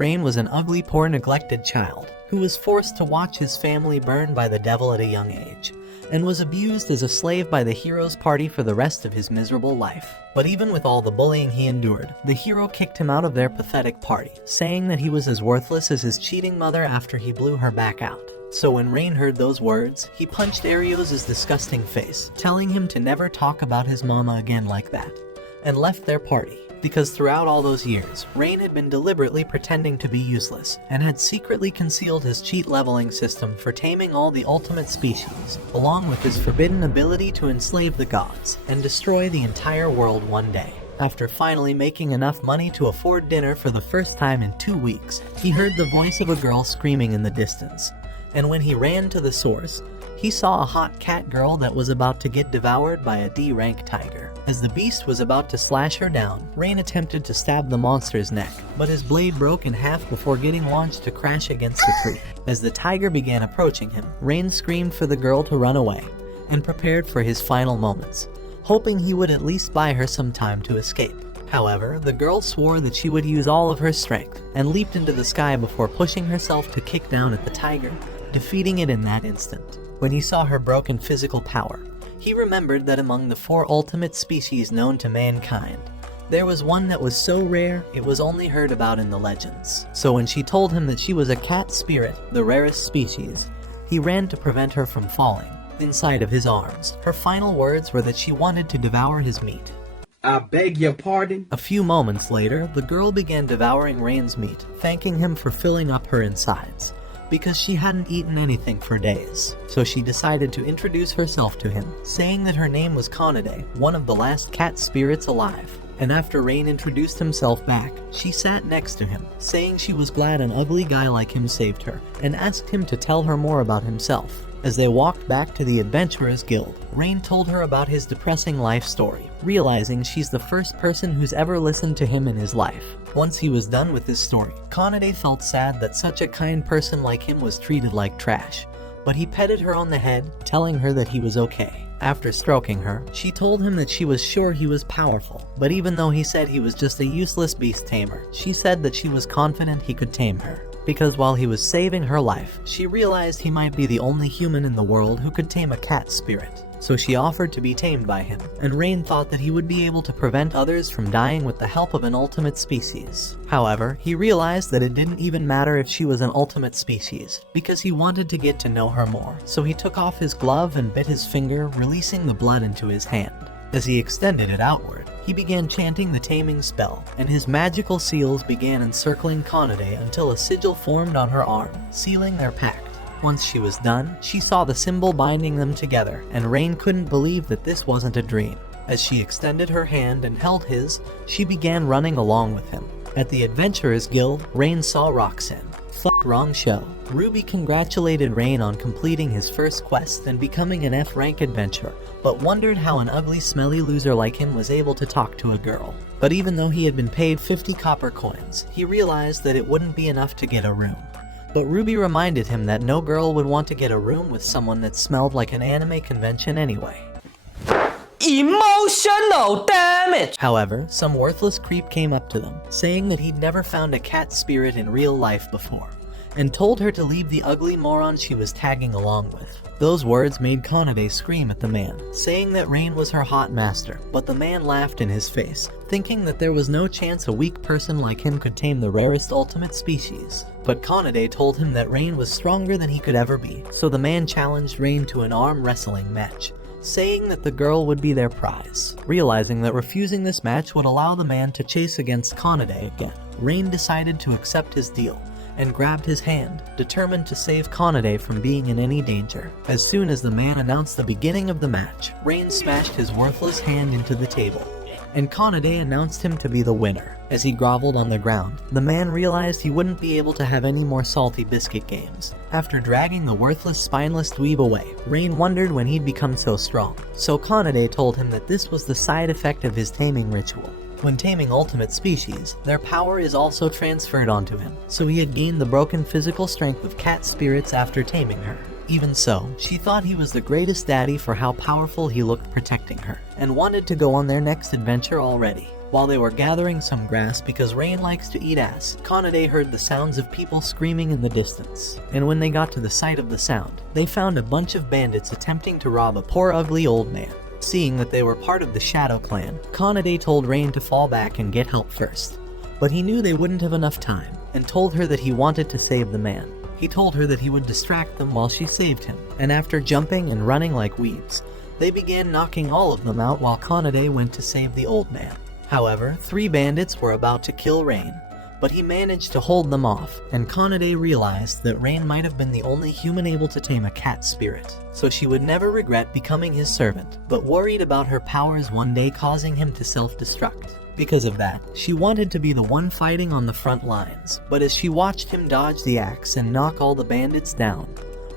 Rain was an ugly, poor, neglected child who was forced to watch his family burned by the devil at a young age, and was abused as a slave by the hero's party for the rest of his miserable life. But even with all the bullying he endured, the hero kicked him out of their pathetic party, saying that he was as worthless as his cheating mother after he blew her back out. So when Rain heard those words, he punched Arios' disgusting face, telling him to never talk about his mama again like that, and left their party. Because throughout all those years, Rain had been deliberately pretending to be useless, and had secretly concealed his cheat leveling system for taming all the ultimate species, along with his forbidden ability to enslave the gods, and destroy the entire world one day. After finally making enough money to afford dinner for the first time in 2 weeks, he heard the voice of a girl screaming in the distance. And when he ran to the source, he saw a hot cat girl that was about to get devoured by a D-rank tiger. As the beast was about to slash her down, Rain attempted to stab the monster's neck, but his blade broke in half before getting launched to crash against a tree. As the tiger began approaching him, Rain screamed for the girl to run away, and prepared for his final moments, hoping he would at least buy her some time to escape. However, the girl swore that she would use all of her strength, and leaped into the sky before pushing herself to kick down at the tiger, defeating it in that instant. When he saw her broken physical power, he remembered that among the 4 ultimate species known to mankind, there was one that was so rare it was only heard about in the legends. So when she told him that she was a cat spirit, the rarest species, he ran to prevent her from falling inside of his arms. Her final words were that she wanted to devour his meat. I beg your pardon? A few moments later, the girl began devouring Rain's meat, thanking him for filling up her insides, because she hadn't eaten anything for days. So she decided to introduce herself to him, saying that her name was Kanade, one of the last cat spirits alive. And after Rain introduced himself back, she sat next to him, saying she was glad an ugly guy like him saved her, and asked him to tell her more about himself. As they walked back to the Adventurers Guild, Rain told her about his depressing life story, realizing she's the first person who's ever listened to him in his life. Once he was done with his story, Kanade felt sad that such a kind person like him was treated like trash, but he petted her on the head, telling her that he was okay. After stroking her, she told him that she was sure he was powerful, but even though he said he was just a useless beast tamer, she said that she was confident he could tame her. Because while he was saving her life, she realized he might be the only human in the world who could tame a cat spirit. So she offered to be tamed by him, and Rain thought that he would be able to prevent others from dying with the help of an ultimate species. However, he realized that it didn't even matter if she was an ultimate species, because he wanted to get to know her more. So he took off his glove and bit his finger, releasing the blood into his hand. As he extended it outward, he began chanting the taming spell, and his magical seals began encircling Kanade until a sigil formed on her arm, sealing their pact. Once she was done, she saw the symbol binding them together, and Rain couldn't believe that this wasn't a dream. As she extended her hand and held his, she began running along with him. At the Adventurers Guild, Rain saw Roxanne. Wrong show. Ruby congratulated Rain on completing his first quest and becoming an F-rank adventurer, but wondered how an ugly, smelly loser like him was able to talk to a girl. But even though he had been paid 50 copper coins, he realized that it wouldn't be enough to get a room. But Ruby reminded him that no girl would want to get a room with someone that smelled like an anime convention anyway. Emotional damage! However, some worthless creep came up to them, saying that he'd never found a cat spirit in real life before, and told her to leave the ugly moron she was tagging along with. Those words made Kanade scream at the man, saying that Rain was her hot master, but the man laughed in his face, thinking that there was no chance a weak person like him could tame the rarest ultimate species. But Kanade told him that Rain was stronger than he could ever be, so the man challenged Rain to an arm wrestling match, saying that the girl would be their prize. Realizing that refusing this match would allow the man to chase against Kanade again, Rain decided to accept his deal, and grabbed his hand, determined to save Kanade from being in any danger. As soon as the man announced the beginning of the match, Rain smashed his worthless hand into the table, and Kanade announced him to be the winner. As he groveled on the ground, the man realized he wouldn't be able to have any more salty biscuit games. After dragging the worthless, spineless dweeb away, Rain wondered when he'd become so strong. So Kanade told him that this was the side effect of his taming ritual. When taming ultimate species, their power is also transferred onto him, so he had gained the broken physical strength of cat spirits after taming her. Even so, she thought he was the greatest daddy for how powerful he looked protecting her, and wanted to go on their next adventure already. While they were gathering some grass because Rain likes to eat ass, Kanade heard the sounds of people screaming in the distance. And when they got to the site of the sound, they found a bunch of bandits attempting to rob a poor ugly old man. Seeing that they were part of the Shadow Clan, Kanade told Rain to fall back and get help first. But he knew they wouldn't have enough time, and told her that he wanted to save the man. He told her that he would distract them while she saved him, and after jumping and running like weeds, they began knocking all of them out while Kanade went to save the old man. However, 3 bandits were about to kill Rain, but he managed to hold them off, and Kanade realized that Rain might have been the only human able to tame a cat spirit, so she would never regret becoming his servant, but worried about her powers one day causing him to self-destruct. Because of that, she wanted to be the one fighting on the front lines, but as she watched him dodge the axe and knock all the bandits down,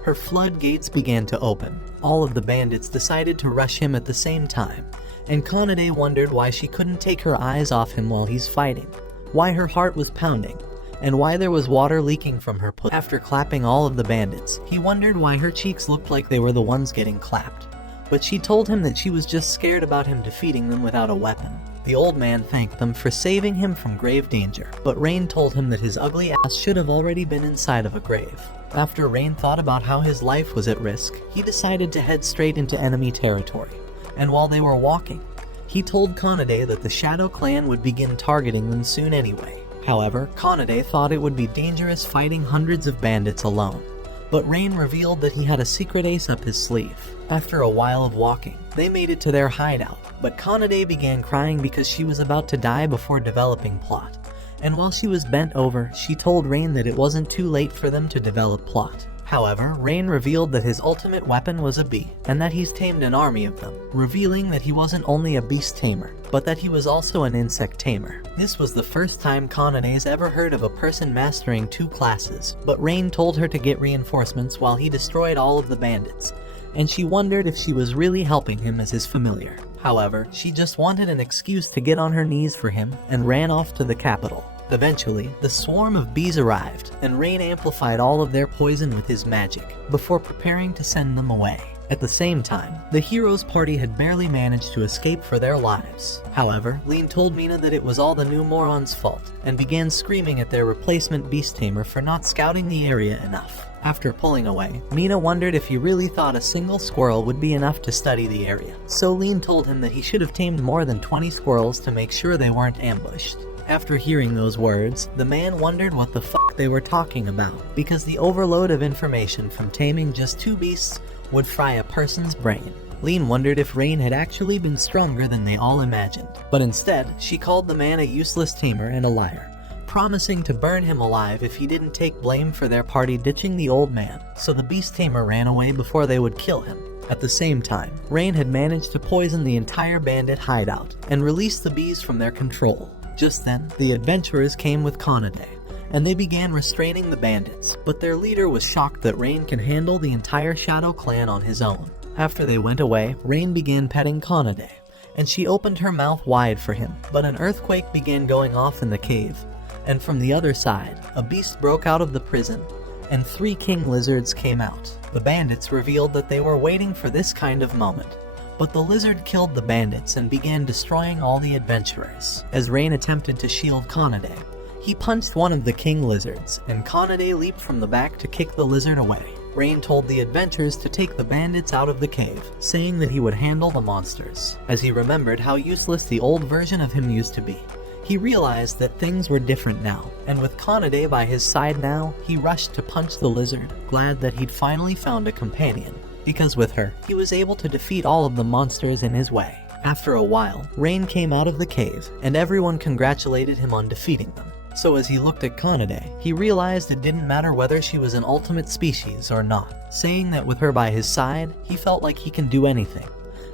her floodgates began to open. All of the bandits decided to rush him at the same time, and Kanade wondered why she couldn't take her eyes off him while he's fighting, why her heart was pounding, and why there was water leaking from her pussy. After clapping all of the bandits, he wondered why her cheeks looked like they were the ones getting clapped, but she told him that she was just scared about him defeating them without a weapon. The old man thanked them for saving him from grave danger, but Rain told him that his ugly ass should have already been inside of a grave. After Rain thought about how his life was at risk, he decided to head straight into enemy territory, and while they were walking, he told Kanade that the Shadow Clan would begin targeting them soon anyway. However, Kanade thought it would be dangerous fighting hundreds of bandits alone, but Rain revealed that he had a secret ace up his sleeve. After a while of walking, they made it to their hideout, but Kanade began crying because she was about to die before developing plot. And while she was bent over, she told Rain that it wasn't too late for them to develop plot. However, Rain revealed that his ultimate weapon was a bee, and that he's tamed an army of them, revealing that he wasn't only a beast tamer, but that he was also an insect tamer. This was the first time Kanade's ever heard of a person mastering 2 classes, but Rain told her to get reinforcements while he destroyed all of the bandits, and she wondered if she was really helping him as his familiar. However, she just wanted an excuse to get on her knees for him and ran off to the capital. Eventually, the swarm of bees arrived, and Rain amplified all of their poison with his magic, before preparing to send them away. At the same time, the heroes' party had barely managed to escape for their lives. However, Lean told Mina that it was all the new morons' fault, and began screaming at their replacement beast tamer for not scouting the area enough. After pulling away, Mina wondered if he really thought a single squirrel would be enough to study the area, so Lean told him that he should have tamed more than 20 squirrels to make sure they weren't ambushed. After hearing those words, the man wondered what the fuck they were talking about, because the overload of information from taming just 2 beasts would fry a person's brain. Lean wondered if Rain had actually been stronger than they all imagined, but instead, she called the man a useless tamer and a liar, promising to burn him alive if he didn't take blame for their party ditching the old man, so the beast tamer ran away before they would kill him. At the same time, Rain had managed to poison the entire bandit hideout and release the bees from their control. Just then, the adventurers came with Kanade, and they began restraining the bandits, but their leader was shocked that Rain can handle the entire Shadow Clan on his own. After they went away, Rain began petting Kanade, and she opened her mouth wide for him, but an earthquake began going off in the cave, and from the other side, a beast broke out of the prison, and 3 king lizards came out. The bandits revealed that they were waiting for this kind of moment, but the lizard killed the bandits and began destroying all the adventurers. As Rain attempted to shield Kanade, he punched one of the king lizards, and Kanade leaped from the back to kick the lizard away. Rain told the adventurers to take the bandits out of the cave, saying that he would handle the monsters. As he remembered how useless the old version of him used to be, he realized that things were different now, and with Kanade by his side now, he rushed to punch the lizard, glad that he'd finally found a companion, because with her, he was able to defeat all of the monsters in his way. After a while, Rain came out of the cave, and everyone congratulated him on defeating them. So as he looked at Kanade, he realized it didn't matter whether she was an ultimate species or not, saying that with her by his side, he felt like he can do anything,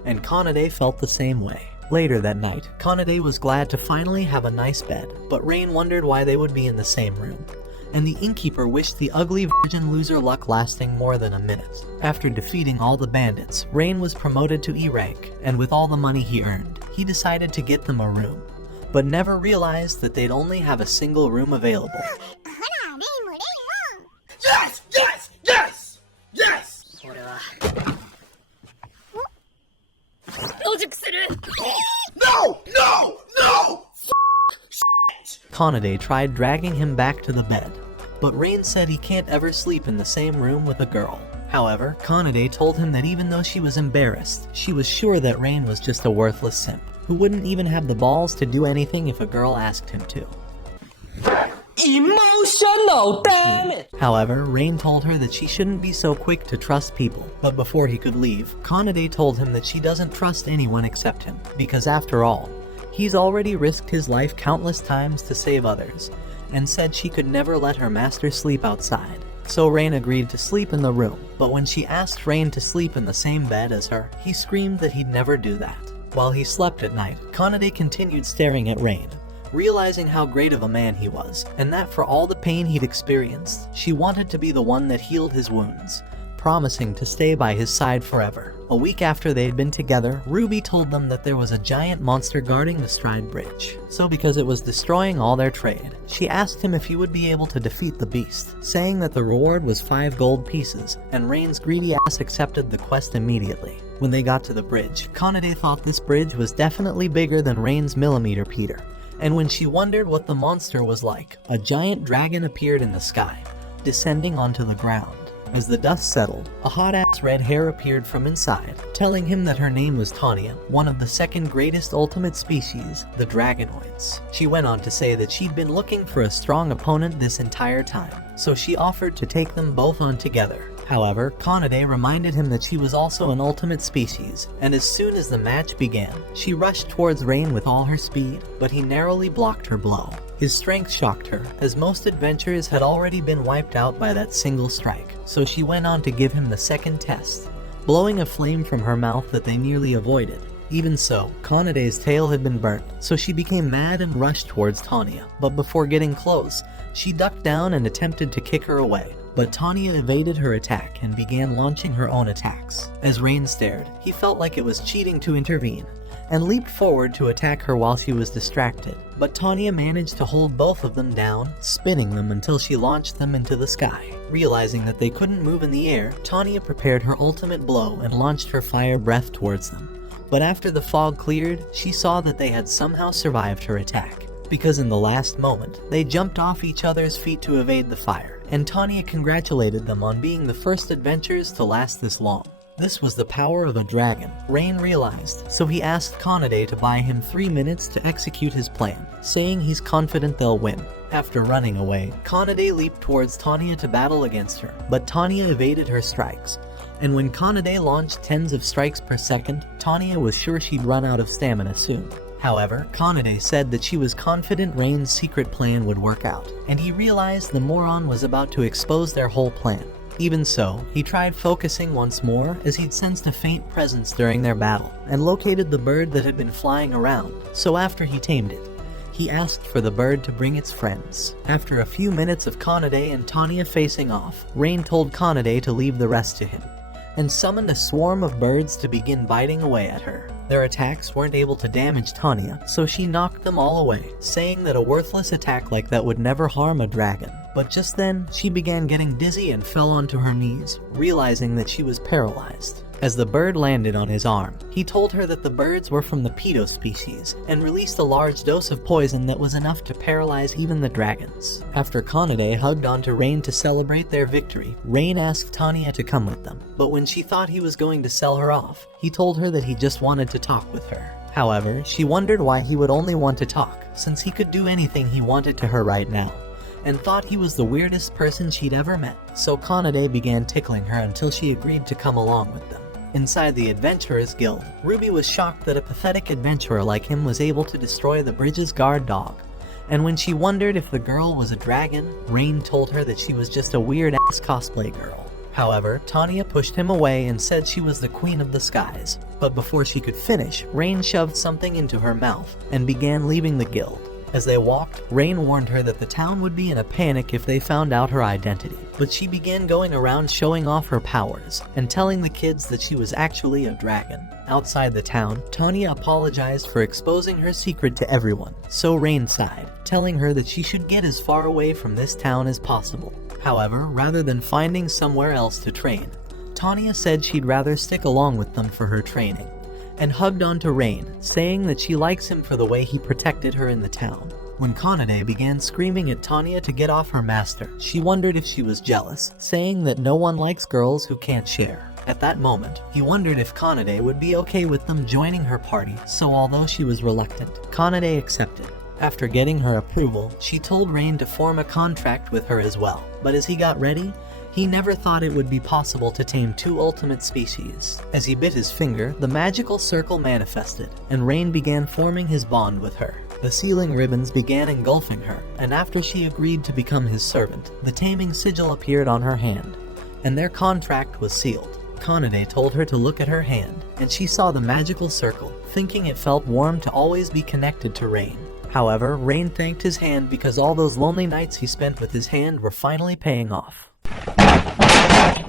and Kanade felt the same way. Later that night, Kanade was glad to finally have a nice bed, but Rain wondered why they would be in the same room, and the innkeeper wished the ugly virgin loser luck lasting more than a minute. After defeating all the bandits, Rain was promoted to E rank, and with all the money he earned, he decided to get them a room, but never realized that they'd only have a single room available. Yes! Yes! Yes! Yes! No! No! No! Kanade tried dragging him back to the bed, but Rain said he can't ever sleep in the same room with a girl. However, Kanade told him that even though she was embarrassed, she was sure that Rain was just a worthless simp, who wouldn't even have the balls to do anything if a girl asked him to. Emotional, damn it! However, Rain told her that she shouldn't be so quick to trust people, but before he could leave, Kanade told him that she doesn't trust anyone except him, because after all, he's already risked his life countless times to save others, and said she could never let her master sleep outside. So Rain agreed to sleep in the room, but when she asked Rain to sleep in the same bed as her, he screamed that he'd never do that. While he slept at night, Kanade continued staring at Rain, realizing how great of a man he was, and that for all the pain he'd experienced, she wanted to be the one that healed his wounds, promising to stay by his side forever. A week after they'd been together, Ruby told them that there was a giant monster guarding the Stride Bridge. So because it was destroying all their trade, she asked him if he would be able to defeat the beast, saying that the reward was 5 gold pieces, and Rain's greedy ass accepted the quest immediately. When they got to the bridge, Kanade thought this bridge was definitely bigger than Rain's millimeter Peter, and when she wondered what the monster was like, a giant dragon appeared in the sky, descending onto the ground. As the dust settled, a hot-ass red hair appeared from inside, telling him that her name was Tanya, one of the second greatest ultimate species, the Dragonoids. She went on to say that she'd been looking for a strong opponent this entire time, so she offered to take them both on together. However, Kanade reminded him that she was also an ultimate species, and as soon as the match began, she rushed towards Rain with all her speed, but he narrowly blocked her blow. His strength shocked her, as most adventurers had already been wiped out by that single strike, so she went on to give him the second test, blowing a flame from her mouth that they nearly avoided. Even so, Kanade's tail had been burnt, so she became mad and rushed towards Tanya, but before getting close, she ducked down and attempted to kick her away. But Tanya evaded her attack and began launching her own attacks. As Rain stared, he felt like it was cheating to intervene, and leaped forward to attack her while she was distracted. But Tanya managed to hold both of them down, spinning them until she launched them into the sky. Realizing that they couldn't move in the air, Tanya prepared her ultimate blow and launched her fire breath towards them. But after the fog cleared, she saw that they had somehow survived her attack, because in the last moment, they jumped off each other's feet to evade the fire, and Tanya congratulated them on being the first adventurers to last this long. This was the power of a dragon, Rain realized, so he asked Kanade to buy him 3 minutes to execute his plan, saying he's confident they'll win. After running away, Kanade leaped towards Tanya to battle against her, but Tanya evaded her strikes, and when Kanade launched tens of strikes per second, Tanya was sure she'd run out of stamina soon. However, Kanade said that she was confident Rain's secret plan would work out, and he realized the moron was about to expose their whole plan. Even so, he tried focusing once more as he'd sensed a faint presence during their battle, and located the bird that had been flying around, so after he tamed it, he asked for the bird to bring its friends. After a few minutes of Kanade and Tanya facing off, Rain told Kanade to leave the rest to him, and summoned a swarm of birds to begin biting away at her. Their attacks weren't able to damage Tanya, so she knocked them all away, saying that a worthless attack like that would never harm a dragon. But just then, she began getting dizzy and fell onto her knees, realizing that she was paralyzed. As the bird landed on his arm, he told her that the birds were from the pedo species, and released a large dose of poison that was enough to paralyze even the dragons. After Kanade hugged onto Rain to celebrate their victory, Rain asked Tanya to come with them, but when she thought he was going to sell her off, he told her that he just wanted to talk with her. However, she wondered why he would only want to talk, since he could do anything he wanted to her right now, and thought he was the weirdest person she'd ever met, so Kanade began tickling her until she agreed to come along with them. Inside the Adventurers Guild, Ruby was shocked that a pathetic adventurer like him was able to destroy the bridge's guard dog, and when she wondered if the girl was a dragon, Rain told her that she was just a weird-ass cosplay girl. However, Tanya pushed him away and said she was the queen of the skies, but before she could finish, Rain shoved something into her mouth and began leaving the guild. As they walked, Rain warned her that the town would be in a panic if they found out her identity, but she began going around showing off her powers and telling the kids that she was actually a dragon. Outside the town, Tanya apologized for exposing her secret to everyone, so Rain sighed, telling her that she should get as far away from this town as possible. However, rather than finding somewhere else to train, Tanya said she'd rather stick along with them for her training, and hugged onto Rain, saying that she likes him for the way he protected her in the town. When Kanade began screaming at Tanya to get off her master, she wondered if she was jealous, saying that no one likes girls who can't share. At that moment, he wondered if Kanade would be okay with them joining her party, so although she was reluctant, Kanade accepted. After getting her approval, she told Rain to form a contract with her as well, but as he got ready, he never thought it would be possible to tame two ultimate species. As he bit his finger, the magical circle manifested, and Rain began forming his bond with her. The sealing ribbons began engulfing her, and after she agreed to become his servant, the taming sigil appeared on her hand, and their contract was sealed. Kanade told her to look at her hand, and she saw the magical circle, thinking it felt warm to always be connected to Rain. However, Rain thanked his hand because all those lonely nights he spent with his hand were finally paying off.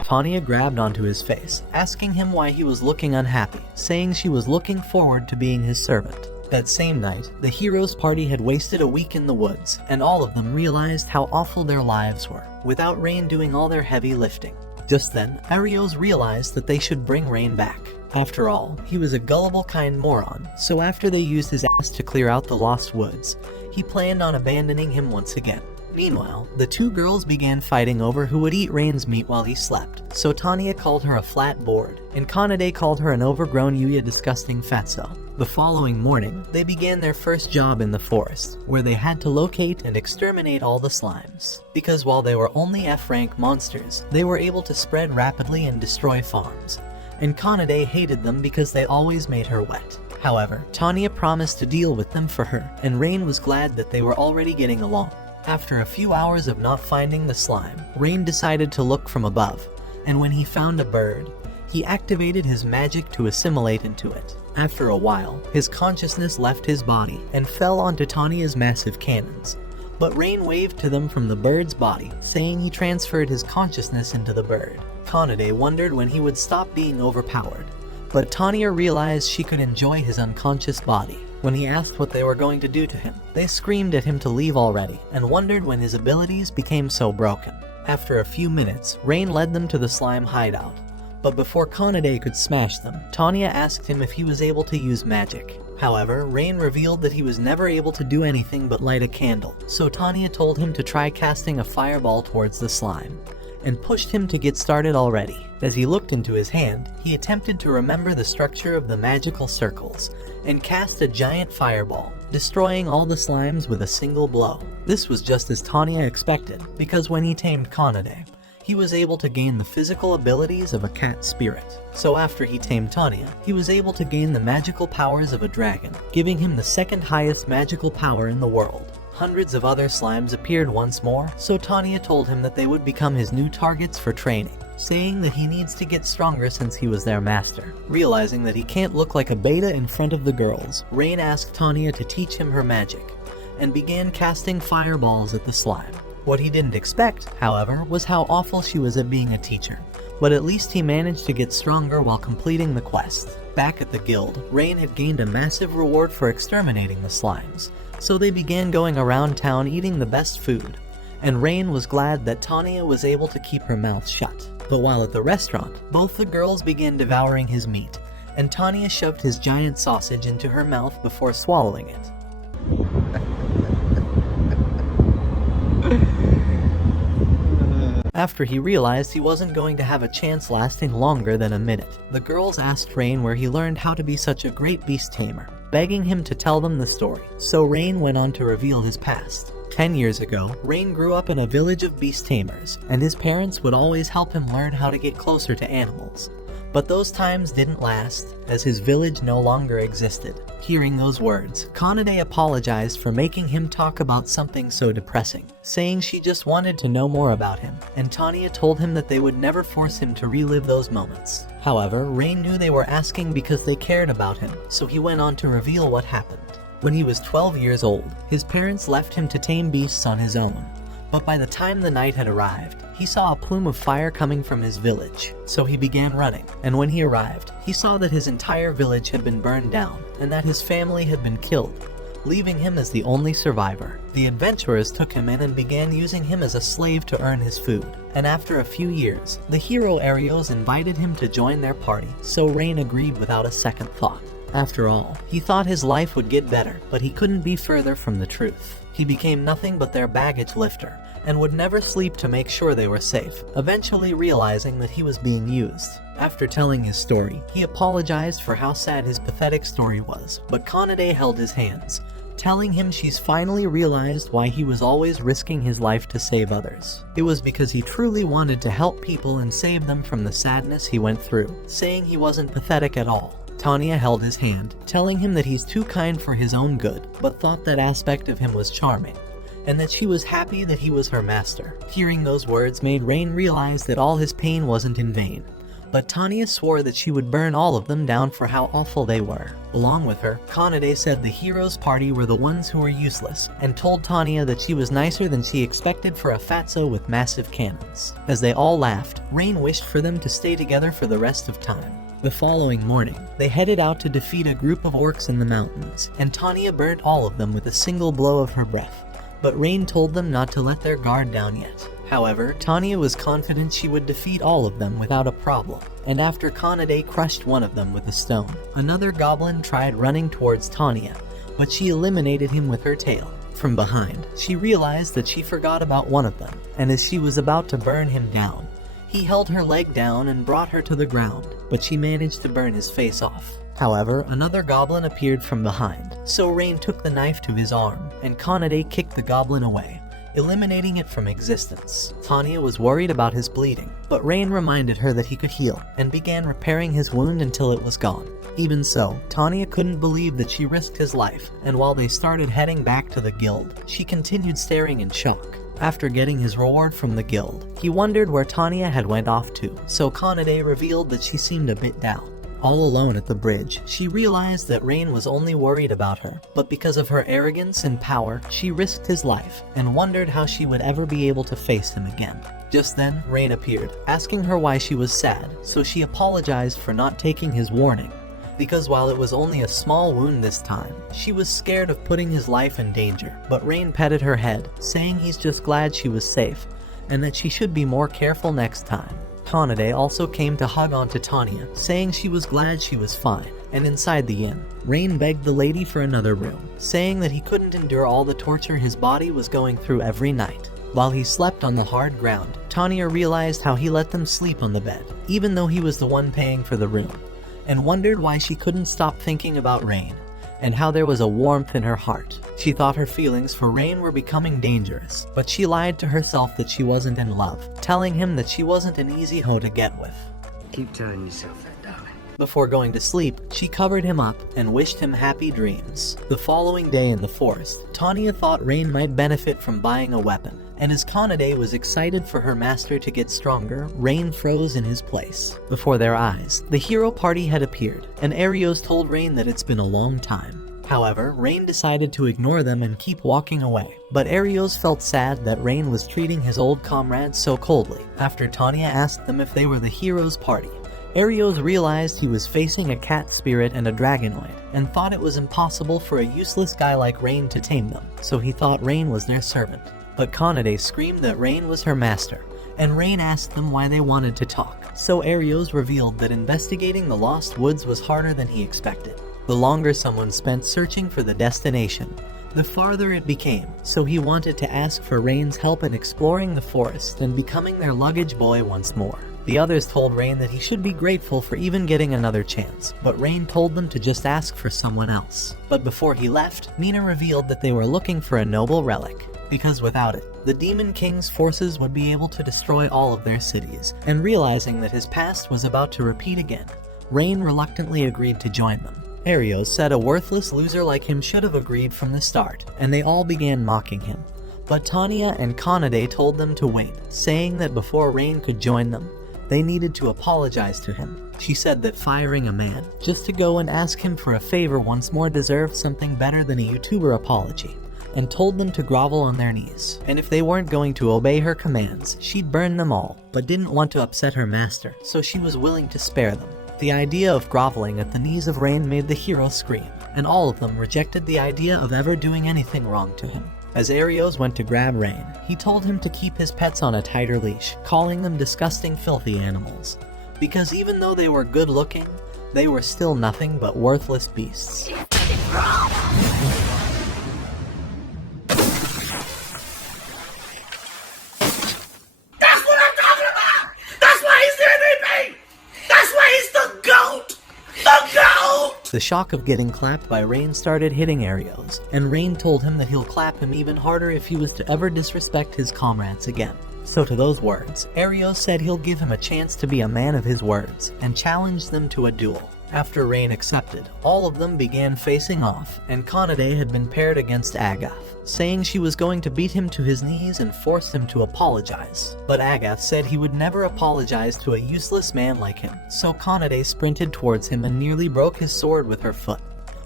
Tanya grabbed onto his face, asking him why he was looking unhappy, saying she was looking forward to being his servant. That same night, the heroes' party had wasted a week in the woods, and all of them realized how awful their lives were, without Rain doing all their heavy lifting. Just then, Arios realized that they should bring Rain back. After all, he was a gullible kind moron, so after they used his ass to clear out the lost woods, he planned on abandoning him once again. Meanwhile, the two girls began fighting over who would eat Rain's meat while he slept, so Tanya called her a flat board, and Kanade called her an overgrown Yuya disgusting fatso. The following morning, they began their first job in the forest, where they had to locate and exterminate all the slimes. Because while they were only F-rank monsters, they were able to spread rapidly and destroy farms, and Kanade hated them because they always made her wet. However, Tanya promised to deal with them for her, and Rain was glad that they were already getting along. After a few hours of not finding the slime, Rain decided to look from above, and when he found a bird, he activated his magic to assimilate into it. After a while, his consciousness left his body and fell onto Tanya's massive cannons, but Rain waved to them from the bird's body, saying he transferred his consciousness into the bird. Kanade wondered when he would stop being overpowered, but Tanya realized she could enjoy his unconscious body. When he asked what they were going to do to him, they screamed at him to leave already, and wondered when his abilities became so broken. After a few minutes, Rain led them to the slime hideout, but before Kanade could smash them, Tanya asked him if he was able to use magic. However, Rain revealed that he was never able to do anything but light a candle, so Tanya told him to try casting a fireball towards the slime, and pushed him to get started already. As he looked into his hand, he attempted to remember the structure of the magical circles, and cast a giant fireball, destroying all the slimes with a single blow. This was just as Tanya expected, because when he tamed Kanade, he was able to gain the physical abilities of a cat spirit. So after he tamed Tanya, he was able to gain the magical powers of a dragon, giving him the second highest magical power in the world. Hundreds of other slimes appeared once more, so Tanya told him that they would become his new targets for training, saying that he needs to get stronger since he was their master. Realizing that he can't look like a beta in front of the girls, Rain asked Tanya to teach him her magic, and began casting fireballs at the slime. What he didn't expect, however, was how awful she was at being a teacher, but at least he managed to get stronger while completing the quest. Back at the guild, Rain had gained a massive reward for exterminating the slimes, so they began going around town eating the best food, and Rain was glad that Tanya was able to keep her mouth shut. But while at the restaurant, both the girls began devouring his meat, and Tanya shoved his giant sausage into her mouth before swallowing it. After he realized he wasn't going to have a chance lasting longer than a minute, the girls asked Rain where he learned how to be such a great beast tamer, begging him to tell them the story. So Rain went on to reveal his past. 10 years ago, Rain grew up in a village of beast tamers, and his parents would always help him learn how to get closer to animals. But those times didn't last, as his village no longer existed. Hearing those words, Kanade apologized for making him talk about something so depressing, saying she just wanted to know more about him, and Tanya told him that they would never force him to relive those moments. However, Rain knew they were asking because they cared about him, so he went on to reveal what happened. When he was 12 years old, his parents left him to tame beasts on his own. But by the time the night had arrived, he saw a plume of fire coming from his village, so he began running, and when he arrived, he saw that his entire village had been burned down, and that his family had been killed, leaving him as the only survivor. The adventurers took him in and began using him as a slave to earn his food, and after a few years, the hero Arios invited him to join their party, so Rain agreed without a second thought. After all, he thought his life would get better, but he couldn't be further from the truth. He became nothing but their baggage lifter, and would never sleep to make sure they were safe, eventually realizing that he was being used. After telling his story, he apologized for how sad his pathetic story was, but Kanade held his hands, telling him she's finally realized why he was always risking his life to save others. It was because he truly wanted to help people and save them from the sadness he went through, saying he wasn't pathetic at all. Tanya held his hand, telling him that he's too kind for his own good, but thought that aspect of him was charming, and that she was happy that he was her master. Hearing those words made Rain realize that all his pain wasn't in vain, but Tanya swore that she would burn all of them down for how awful they were. Along with her, Kanade said the heroes' party were the ones who were useless, and told Tanya that she was nicer than she expected for a fatso with massive cannons. As they all laughed, Rain wished for them to stay together for the rest of time. The following morning, they headed out to defeat a group of orcs in the mountains, and Tanya burnt all of them with a single blow of her breath, but Rain told them not to let their guard down yet. However, Tanya was confident she would defeat all of them without a problem, and after Kanade crushed one of them with a stone, another goblin tried running towards Tanya, but she eliminated him with her tail. From behind, she realized that she forgot about one of them, and as she was about to burn him down, he held her leg down and brought her to the ground, but she managed to burn his face off. However, another goblin appeared from behind, so Rain took the knife to his arm, and Kanade kicked the goblin away, eliminating it from existence. Tanya was worried about his bleeding, but Rain reminded her that he could heal, and began repairing his wound until it was gone. Even so, Tanya couldn't believe that she risked his life, and while they started heading back to the guild, she continued staring in shock. After getting his reward from the guild, he wondered where Tanya had went off to, so Kanade revealed that she seemed a bit down. All alone at the bridge, she realized that Rain was only worried about her, but because of her arrogance and power, she risked his life, and wondered how she would ever be able to face him again. Just then, Rain appeared, asking her why she was sad, so she apologized for not taking his warning, because while it was only a small wound this time, she was scared of putting his life in danger. But Rain petted her head, saying he's just glad she was safe, and that she should be more careful next time. Kanade also came to hug onto Tanya, saying she was glad she was fine, and inside the inn, Rain begged the lady for another room, saying that he couldn't endure all the torture his body was going through every night. While he slept on the hard ground, Tanya realized how he let them sleep on the bed, even though he was the one paying for the room, and wondered why she couldn't stop thinking about Rain, and how there was a warmth in her heart. She thought her feelings for Rain were becoming dangerous, but she lied to herself that she wasn't in love, telling him that she wasn't an easy hoe to get with. Keep telling yourself that, darling. Before going to sleep, she covered him up and wished him happy dreams. The following day in the forest, Tanya thought Rain might benefit from buying a weapon, and as Kanade was excited for her master to get stronger, Rain froze in his place. Before their eyes, the hero party had appeared, and Arios told Rain that it's been a long time. However, Rain decided to ignore them and keep walking away, but Arios felt sad that Rain was treating his old comrades so coldly. After Tanya asked them if they were the hero's party, Arios realized he was facing a cat spirit and a dragonoid, and thought it was impossible for a useless guy like Rain to tame them, so he thought Rain was their servant. But Kanade screamed that Rain was her master, and Rain asked them why they wanted to talk, so Arios revealed that investigating the lost woods was harder than he expected. The longer someone spent searching for the destination, the farther it became, so he wanted to ask for Rain's help in exploring the forest and becoming their luggage boy once more. The others told Rain that he should be grateful for even getting another chance, but Rain told them to just ask for someone else. But before he left, Mina revealed that they were looking for a noble relic, because without it, the Demon King's forces would be able to destroy all of their cities, and realizing that his past was about to repeat again, Rain reluctantly agreed to join them. Arios said a worthless loser like him should have agreed from the start, and they all began mocking him. But Tanya and Kanade told them to wait, saying that before Rain could join them, they needed to apologize to him. She said that firing a man, just to go and ask him for a favor once more deserved something better than a YouTuber apology, and told them to grovel on their knees. And if they weren't going to obey her commands, she'd burn them all, but didn't want to upset her master, so she was willing to spare them. The idea of groveling at the knees of Rain made the hero scream, and all of them rejected the idea of ever doing anything wrong to him. As Arios went to grab Rain, he told him to keep his pets on a tighter leash, calling them disgusting, filthy animals. Because even though they were good looking, they were still nothing but worthless beasts. That's what I'm talking about! That's why he's the MVP! That's why he's the GOAT! The GOAT! The shock of getting clapped by Rain started hitting Arios, and Rain told him that he'll clap him even harder if he was to ever disrespect his comrades again. So to those words, Arios said he'll give him a chance to be a man of his words, and challenged them to a duel. After Rain accepted, all of them began facing off, and Kanade had been paired against Agath, saying she was going to beat him to his knees and force him to apologize. But Agath said he would never apologize to a useless man like him, so Kanade sprinted towards him and nearly broke his sword with her foot,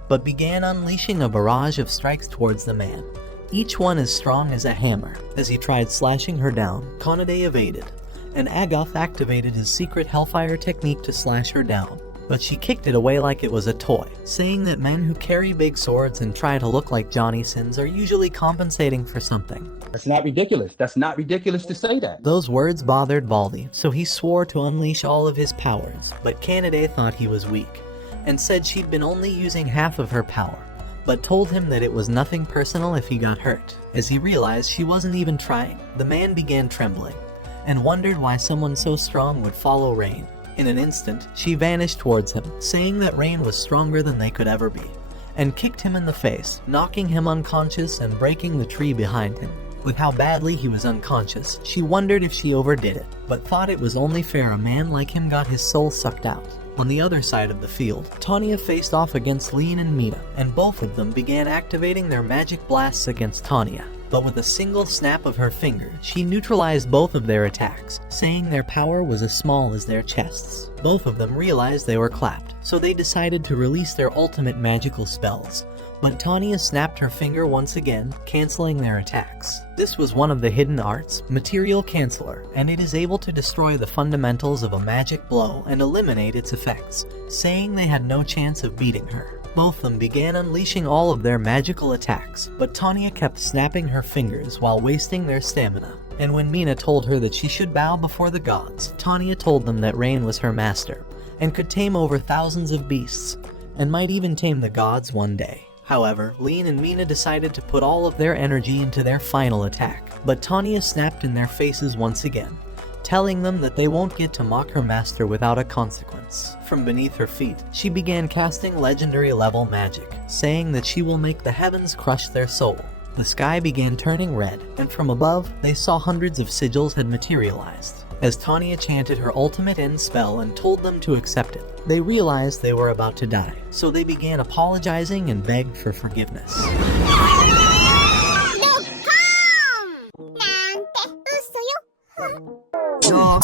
but began unleashing a barrage of strikes towards the man, each one as strong as a hammer. As he tried slashing her down, Kanade evaded, and Agath activated his secret Hellfire technique to slash her down. But she kicked it away like it was a toy, saying that men who carry big swords and try to look like Johnny Sins are usually compensating for something. That's not ridiculous. That's not ridiculous to say that. Those words bothered Baldy, so he swore to unleash all of his powers, but Kanade thought he was weak, and said she'd been only using half of her power, but told him that it was nothing personal if he got hurt. As he realized she wasn't even trying, the man began trembling, and wondered why someone so strong would follow Rain. In an instant, she vanished towards him, saying that Rain was stronger than they could ever be, and kicked him in the face, knocking him unconscious and breaking the tree behind him. With how badly he was unconscious, she wondered if she overdid it, but thought it was only fair a man like him got his soul sucked out. On the other side of the field, Tanya faced off against Lean and Mina, and both of them began activating their magic blasts against Tanya. But with a single snap of her finger, she neutralized both of their attacks, saying their power was as small as their chests. Both of them realized they were clapped, so they decided to release their ultimate magical spells. But Tanya snapped her finger once again, canceling their attacks. This was one of the hidden arts, Material Canceller, and it is able to destroy the fundamentals of a magic blow and eliminate its effects, saying they had no chance of beating her. Both of them began unleashing all of their magical attacks, but Tanya kept snapping her fingers while wasting their stamina. And when Mina told her that she should bow before the gods, Tanya told them that Rain was her master, and could tame over thousands of beasts, and might even tame the gods one day. However, Lean and Mina decided to put all of their energy into their final attack, but Tanya snapped in their faces once again, telling them that they won't get to mock her master without a consequence. From beneath her feet, she began casting legendary level magic, saying that she will make the heavens crush their soul. The sky began turning red, and from above, they saw hundreds of sigils had materialized. As Tanya chanted her ultimate end spell and told them to accept it, they realized they were about to die, so they began apologizing and begged for forgiveness. No,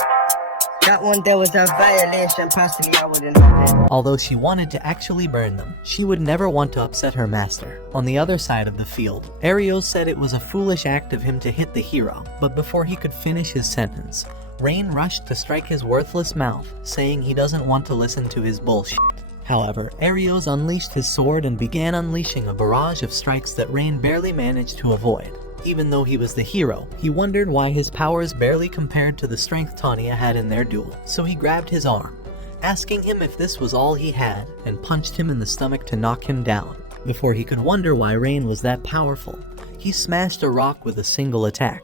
that one there was a violation, possibly I wouldn't have. Although she wanted to actually burn them, she would never want to upset her master. On the other side of the field, Arios said it was a foolish act of him to hit the hero, but before he could finish his sentence, Rain rushed to strike his worthless mouth, saying he doesn't want to listen to his bullshit. However, Arios unleashed his sword and began unleashing a barrage of strikes that Rain barely managed to avoid. Even though he was the hero, he wondered why his powers barely compared to the strength Tanya had in their duel, so he grabbed his arm, asking him if this was all he had, and punched him in the stomach to knock him down. Before he could wonder why Rain was that powerful, he smashed a rock with a single attack,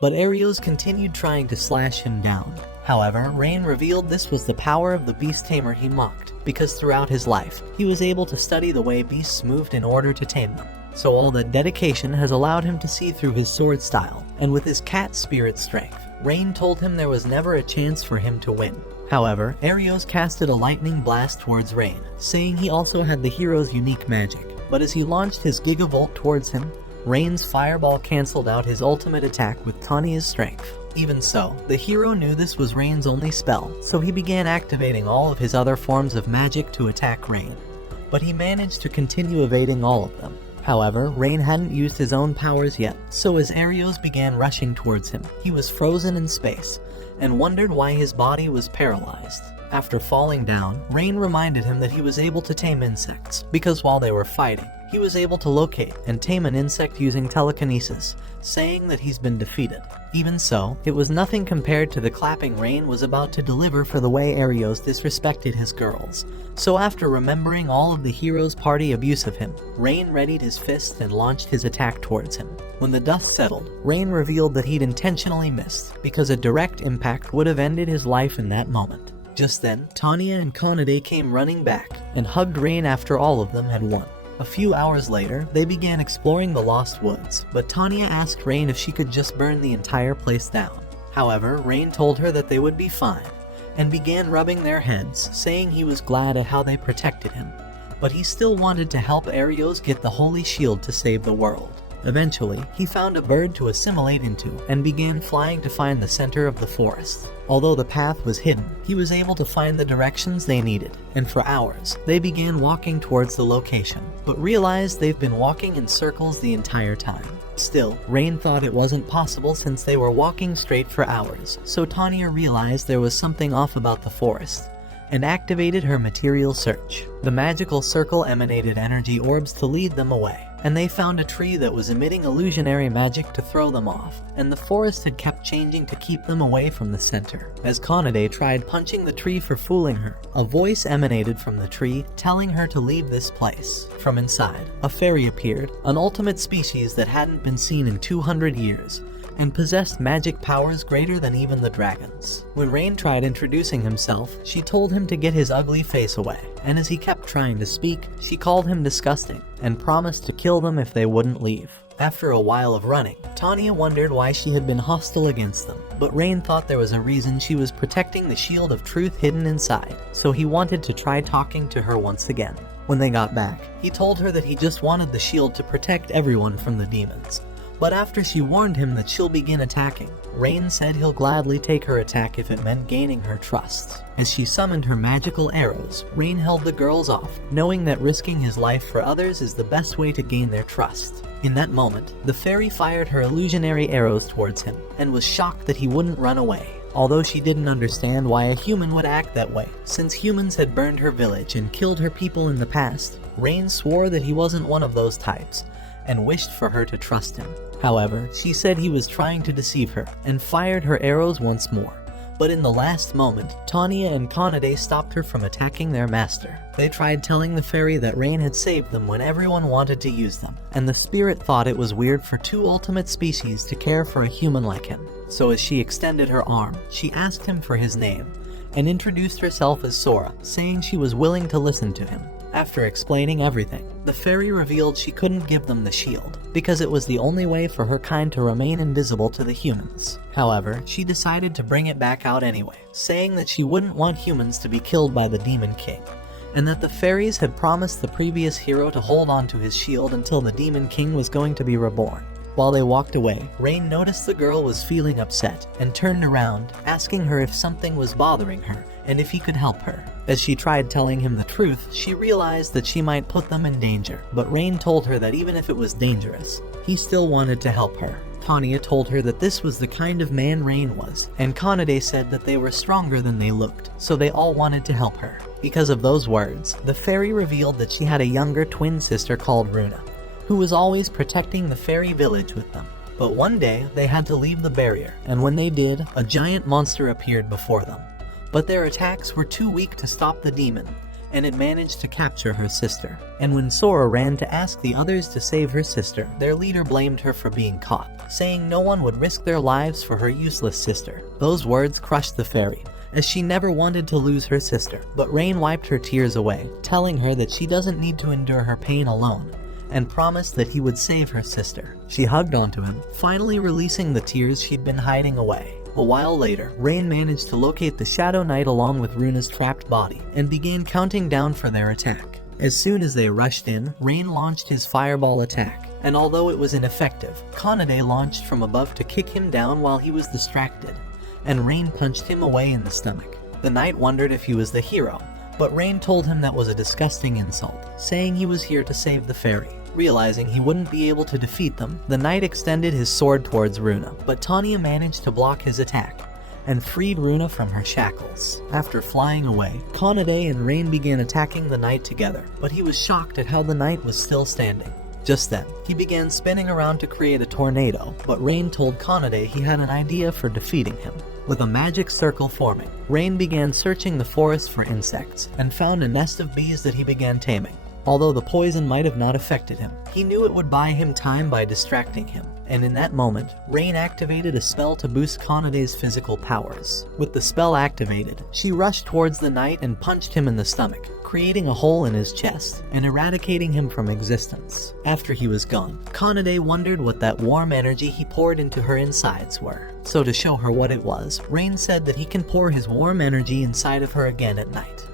but Arios continued trying to slash him down. However, Rain revealed this was the power of the beast tamer he mocked, because throughout his life, he was able to study the way beasts moved in order to tame them. So all that dedication has allowed him to see through his sword style, and with his cat spirit strength, Rain told him there was never a chance for him to win. However, Arios casted a lightning blast towards Rain, saying he also had the hero's unique magic, but as he launched his Gigavolt towards him, Rain's fireball cancelled out his ultimate attack with Tanya's strength. Even so, the hero knew this was Rain's only spell, so he began activating all of his other forms of magic to attack Rain, but he managed to continue evading all of them. However, Rain hadn't used his own powers yet, so as Arios began rushing towards him, he was frozen in space, and wondered why his body was paralyzed. After falling down, Rain reminded him that he was able to tame insects, because while they were fighting, he was able to locate and tame an insect using telekinesis, saying that he's been defeated. Even so, it was nothing compared to the clapping Rain was about to deliver for the way Arios disrespected his girls. So after remembering all of the hero's party abuse of him, Rain readied his fist and launched his attack towards him. When the dust settled, Rain revealed that he'd intentionally missed, because a direct impact would have ended his life in that moment. Just then, Tanya and Kanade came running back and hugged Rain after all of them had won. A few hours later, they began exploring the Lost Woods, but Tanya asked Rain if she could just burn the entire place down. However, Rain told her that they would be fine, and began rubbing their heads, saying he was glad at how they protected him. But he still wanted to help Arios get the Holy Shield to save the world. Eventually, he found a bird to assimilate into and began flying to find the center of the forest. Although the path was hidden, he was able to find the directions they needed, and for hours, they began walking towards the location, but realized they've been walking in circles the entire time. Still, Rain thought it wasn't possible since they were walking straight for hours, so Tanya realized there was something off about the forest, and activated her material search. The magical circle emanated energy orbs to lead them away, and they found a tree that was emitting illusionary magic to throw them off, and the forest had kept changing to keep them away from the center. As Kanade tried punching the tree for fooling her, a voice emanated from the tree telling her to leave this place. From inside, a fairy appeared, an ultimate species that hadn't been seen in 200 years, and possessed magic powers greater than even the dragons. When Rain tried introducing himself, she told him to get his ugly face away, and as he kept trying to speak, she called him disgusting, and promised to kill them if they wouldn't leave. After a while of running, Tanya wondered why she had been hostile against them, but Rain thought there was a reason. She was protecting the shield of truth hidden inside, so he wanted to try talking to her once again. When they got back, he told her that he just wanted the shield to protect everyone from the demons. But after she warned him that she'll begin attacking, Rain said he'll gladly take her attack if it meant gaining her trust. As she summoned her magical arrows, Rain held the girls off, knowing that risking his life for others is the best way to gain their trust. In that moment, the fairy fired her illusionary arrows towards him, and was shocked that he wouldn't run away. Although she didn't understand why a human would act that way, since humans had burned her village and killed her people in the past, Rain swore that he wasn't one of those types, and wished for her to trust him. However, she said he was trying to deceive her, and fired her arrows once more. But in the last moment, Tanya and Kanade stopped her from attacking their master. They tried telling the fairy that Rain had saved them when everyone wanted to use them, and the spirit thought it was weird for two ultimate species to care for a human like him. So as she extended her arm, she asked him for his name, and introduced herself as Sora, saying she was willing to listen to him. After explaining everything, the fairy revealed she couldn't give them the shield, because it was the only way for her kind to remain invisible to the humans. However, she decided to bring it back out anyway, saying that she wouldn't want humans to be killed by the Demon King, and that the fairies had promised the previous hero to hold on to his shield until the Demon King was going to be reborn. While they walked away, Rain noticed the girl was feeling upset, and turned around, asking her if something was bothering her, and if he could help her. As she tried telling him the truth, she realized that she might put them in danger, but Rain told her that even if it was dangerous, he still wanted to help her. Tanya told her that this was the kind of man Rain was, and Kanade said that they were stronger than they looked, so they all wanted to help her. Because of those words, the fairy revealed that she had a younger twin sister called Runa, who was always protecting the fairy village with them. But one day, they had to leave the barrier, and when they did, a giant monster appeared before them. But their attacks were too weak to stop the demon, and it managed to capture her sister. And when Sora ran to ask the others to save her sister, their leader blamed her for being caught, saying no one would risk their lives for her useless sister. Those words crushed the fairy, as she never wanted to lose her sister. But Rain wiped her tears away, telling her that she doesn't need to endure her pain alone, and promised that he would save her sister. She hugged onto him, finally releasing the tears she'd been hiding away. A while later, Rain managed to locate the Shadow Knight along with Runa's trapped body, and began counting down for their attack. As soon as they rushed in, Rain launched his fireball attack, and although it was ineffective, Kanade launched from above to kick him down while he was distracted, and Rain punched him away in the stomach. The knight wondered if he was the hero, but Rain told him that was a disgusting insult, saying he was here to save the fairy. Realizing he wouldn't be able to defeat them, the knight extended his sword towards Runa, but Tanya managed to block his attack, and freed Runa from her shackles. After flying away, Kanade and Rain began attacking the knight together, but he was shocked at how the knight was still standing. Just then, he began spinning around to create a tornado, but Rain told Kanade he had an idea for defeating him. With a magic circle forming, Rain began searching the forest for insects, and found a nest of bees that he began taming. Although the poison might have not affected him, he knew it would buy him time by distracting him, and in that moment, Rain activated a spell to boost Kanade's physical powers. With the spell activated, she rushed towards the knight and punched him in the stomach, creating a hole in his chest and eradicating him from existence. After he was gone, Kanade wondered what that warm energy he poured into her insides were. So to show her what it was, Rain said that he can pour his warm energy inside of her again at night.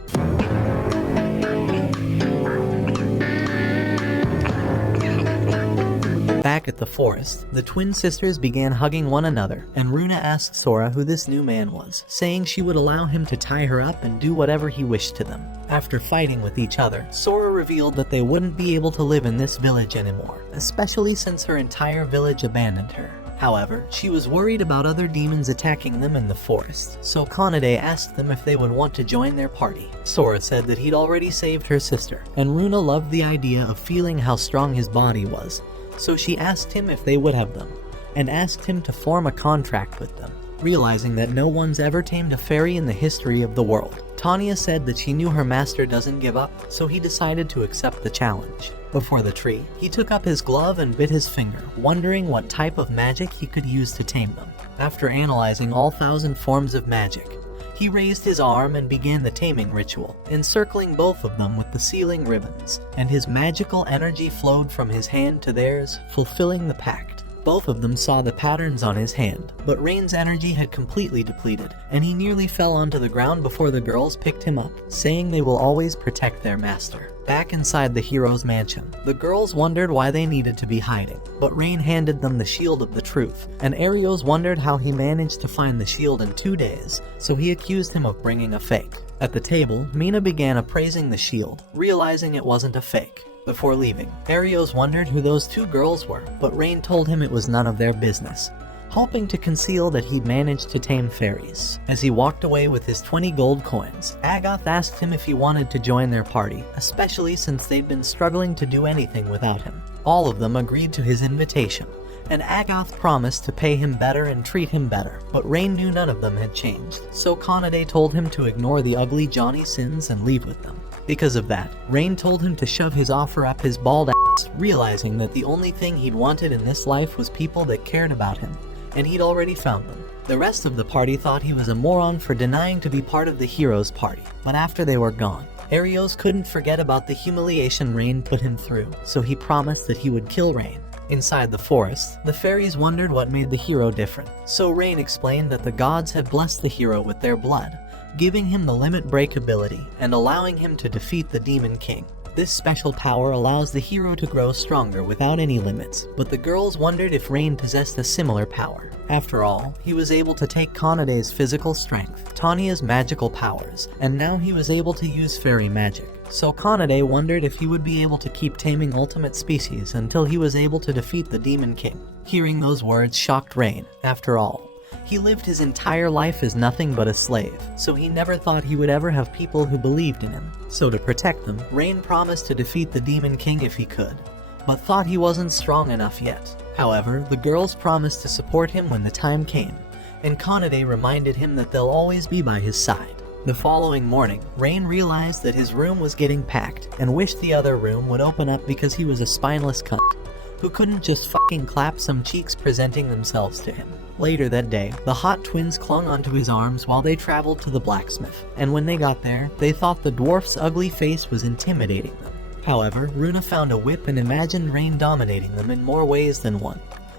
Back at the forest, the twin sisters began hugging one another, and Runa asked Sora who this new man was, saying she would allow him to tie her up and do whatever he wished to them. After fighting with each other, Sora revealed that they wouldn't be able to live in this village anymore, especially since her entire village abandoned her. However, she was worried about other demons attacking them in the forest, so Kanade asked them if they would want to join their party. Sora said that he'd already saved her sister, and Runa loved the idea of feeling how strong his body was, so she asked him if they would have them, and asked him to form a contract with them. Realizing that no one's ever tamed a fairy in the history of the world, Tanya said that she knew her master doesn't give up, so he decided to accept the challenge. Before the tree, he took up his glove and bit his finger, wondering what type of magic he could use to tame them. After analyzing all 1,000 forms of magic, he raised his arm and began the taming ritual, encircling both of them with the sealing ribbons, and his magical energy flowed from his hand to theirs, fulfilling the pact. Both of them saw the patterns on his hand, but Rain's energy had completely depleted, and he nearly fell onto the ground before the girls picked him up, saying they will always protect their master. Back inside the hero's mansion, the girls wondered why they needed to be hiding, but Rain handed them the shield of the truth, and Arios wondered how he managed to find the shield in 2 days, so he accused him of bringing a fake. At the table, Mina began appraising the shield, realizing it wasn't a fake. Before leaving, Arios wondered who those 2 girls were, but Rain told him it was none of their business, hoping to conceal that he'd managed to tame fairies. As he walked away with his 20 gold coins, Agath asked him if he wanted to join their party, especially since they'd been struggling to do anything without him. All of them agreed to his invitation, and Agath promised to pay him better and treat him better, but Rain knew none of them had changed, so Kanade told him to ignore the ugly Johnny Sins and leave with them. Because of that, Rain told him to shove his offer up his bald ass, realizing that the only thing he'd wanted in this life was people that cared about him, and he'd already found them. The rest of the party thought he was a moron for denying to be part of the heroes' party, but after they were gone, Arios couldn't forget about the humiliation Rain put him through, so he promised that he would kill Rain. Inside the forest, the fairies wondered what made the hero different, so Rain explained that the gods had blessed the hero with their blood, giving him the limit break ability and allowing him to defeat the Demon King. This special power allows the hero to grow stronger without any limits, but the girls wondered if Rain possessed a similar power. After all, he was able to take Kanade's physical strength, Tanya's magical powers, and now he was able to use fairy magic. So Kanade wondered if he would be able to keep taming ultimate species until he was able to defeat the Demon King. Hearing those words shocked Rain. After all, he lived his entire life as nothing but a slave, so he never thought he would ever have people who believed in him. So to protect them, Rain promised to defeat the Demon King if he could, but thought he wasn't strong enough yet. However, the girls promised to support him when the time came, and Kanade reminded him that they'll always be by his side. The following morning, Rain realized that his room was getting packed, and wished the other room would open up because he was a spineless cunt who couldn't just fucking clap some cheeks presenting themselves to him. Later that day, the hot twins clung onto his arms while they traveled to the blacksmith, and when they got there, they thought the dwarf's ugly face was intimidating them. However, Runa found a whip and imagined Rain dominating them in more ways than one.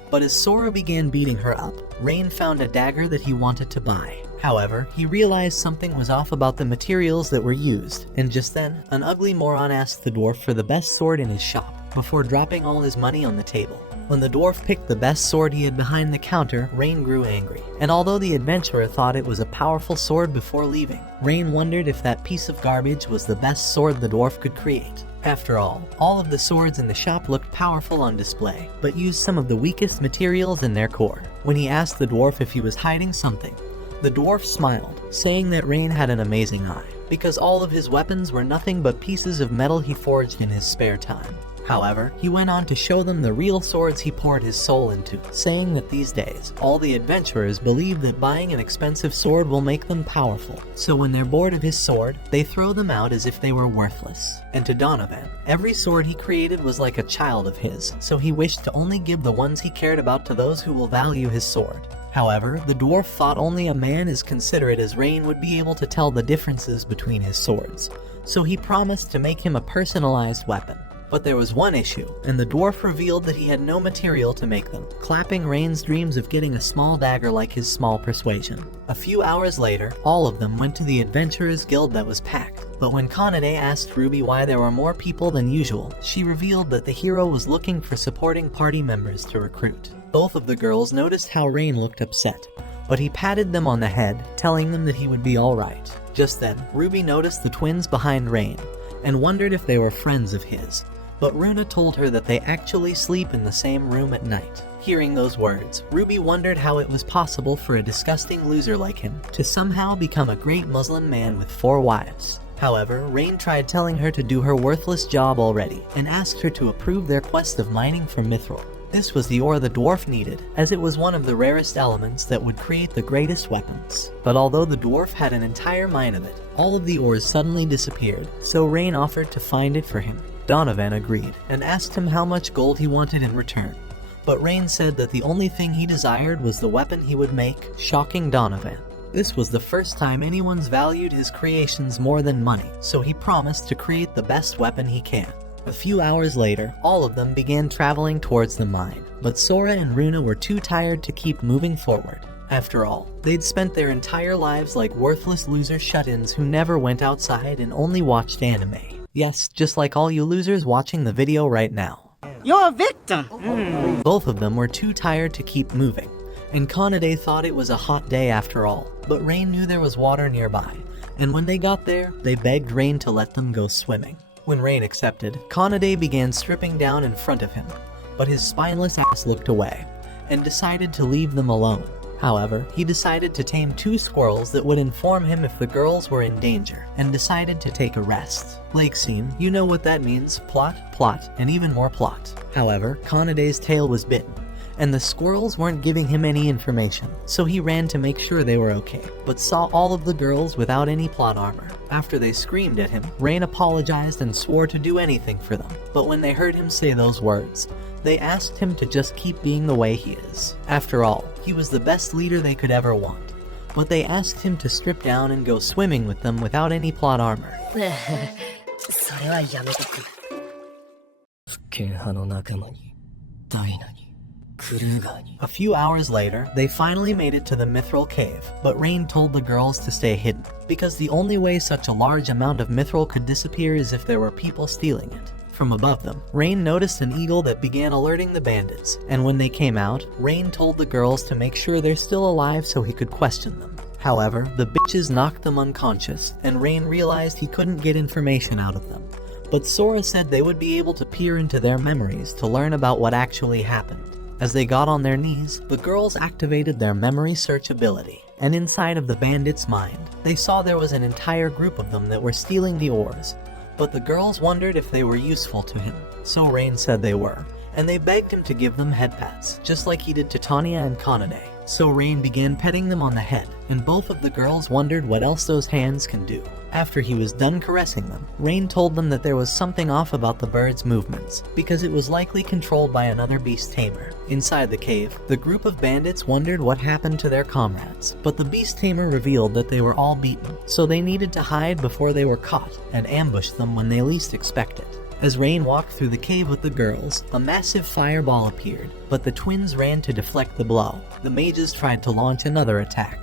But as Sora began beating her up, Rain found a dagger that he wanted to buy. However, he realized something was off about the materials that were used, and just then, an ugly moron asked the dwarf for the best sword in his shop, before dropping all his money on the table. When the dwarf picked the best sword he had behind the counter, Rain grew angry. And although the adventurer thought it was a powerful sword before leaving, Rain wondered if that piece of garbage was the best sword the dwarf could create. After all of the swords in the shop looked powerful on display, but used some of the weakest materials in their core. When he asked the dwarf if he was hiding something, The dwarf smiled, saying that Rain had an amazing eye, because all of his weapons were nothing but pieces of metal he forged in his spare time. However, he went on to show them the real swords he poured his soul into, saying that these days, all the adventurers believe that buying an expensive sword will make them powerful, so when they're bored of his sword, they throw them out as if they were worthless. And to Donovan, every sword he created was like a child of his, so he wished to only give the ones he cared about to those who will value his sword. However, the dwarf thought only a man as considerate as Rain would be able to tell the differences between his swords, so he promised to make him a personalized weapon. But there was one issue, and the dwarf revealed that he had no material to make them, clapping Rain's dreams of getting a small dagger like his small persuasion. A few hours later, all of them went to the Adventurers Guild that was packed, but when Kanade asked Ruby why there were more people than usual, she revealed that the hero was looking for supporting party members to recruit. Both of the girls noticed how Rain looked upset, but he patted them on the head, telling them that he would be alright. Just then, Ruby noticed the twins behind Rain, and wondered if they were friends of his. But Runa told her that they actually sleep in the same room at night. Hearing those words, Ruby wondered how it was possible for a disgusting loser like him to somehow become a great Muslim man with 4 wives. However, Rain tried telling her to do her worthless job already, and asked her to approve their quest of mining for mithril. This was the ore the dwarf needed, as it was one of the rarest elements that would create the greatest weapons. But although the dwarf had an entire mine of it, all of the ores suddenly disappeared, so Rain offered to find it for him. Donovan agreed, and asked him how much gold he wanted in return. But Rain said that the only thing he desired was the weapon he would make, shocking Donovan. This was the first time anyone's valued his creations more than money, so he promised to create the best weapon he can. A few hours later, all of them began traveling towards the mine, but Sora and Runa were too tired to keep moving forward. After all, they'd spent their entire lives like worthless loser shut-ins who never went outside and only watched anime. Yes, just like all you losers watching the video right now. You're a victim. Both of them were too tired to keep moving, and Kanade thought it was a hot day after all, but Rain knew there was water nearby, and when they got there, they begged Rain to let them go swimming. When Rain accepted, Kanade began stripping down in front of him, but his spineless ass looked away, and decided to leave them alone. However, he decided to tame 2 squirrels that would inform him if the girls were in danger, and decided to take a rest. Lake scene, you know what that means: plot, plot, and even more plot. However, Kanade's tail was bitten, and the squirrels weren't giving him any information, so he ran to make sure they were okay, but saw all of the girls without any plot armor. After they screamed at him, Rain apologized and swore to do anything for them, but when they heard him say those words, they asked him to just keep being the way he is. After all, he was the best leader they could ever want, but they asked him to strip down and go swimming with them without any plot armor. それはやめとく。復権派の仲間に、ダイナに、クルーガーに。 A few hours later, they finally made it to the Mithril Cave, but Rain told the girls to stay hidden, because the only way such a large amount of mithril could disappear is if there were people stealing it. From above them, Rain noticed an eagle that began alerting the bandits, and when they came out, Rain told the girls to make sure they're still alive so he could question them. However, the bitches knocked them unconscious, and Rain realized he couldn't get information out of them. But Sora said they would be able to peer into their memories to learn about what actually happened. As they got on their knees, the girls activated their memory search ability, and inside of the bandits' mind, they saw there was an entire group of them that were stealing the ores. But the girls wondered if they were useful to him, so Rain said they were, and they begged him to give them head pats, just like he did to Tanya and Kanade. So Rain began petting them on the head, and both of the girls wondered what else those hands can do. After he was done caressing them, Rain told them that there was something off about the bird's movements, because it was likely controlled by another beast tamer. Inside the cave, the group of bandits wondered what happened to their comrades, but the beast tamer revealed that they were all beaten, so they needed to hide before they were caught, and ambush them when they least expected. As Rain walked through the cave with the girls, a massive fireball appeared, but the twins ran to deflect the blow. The mages tried to launch another attack,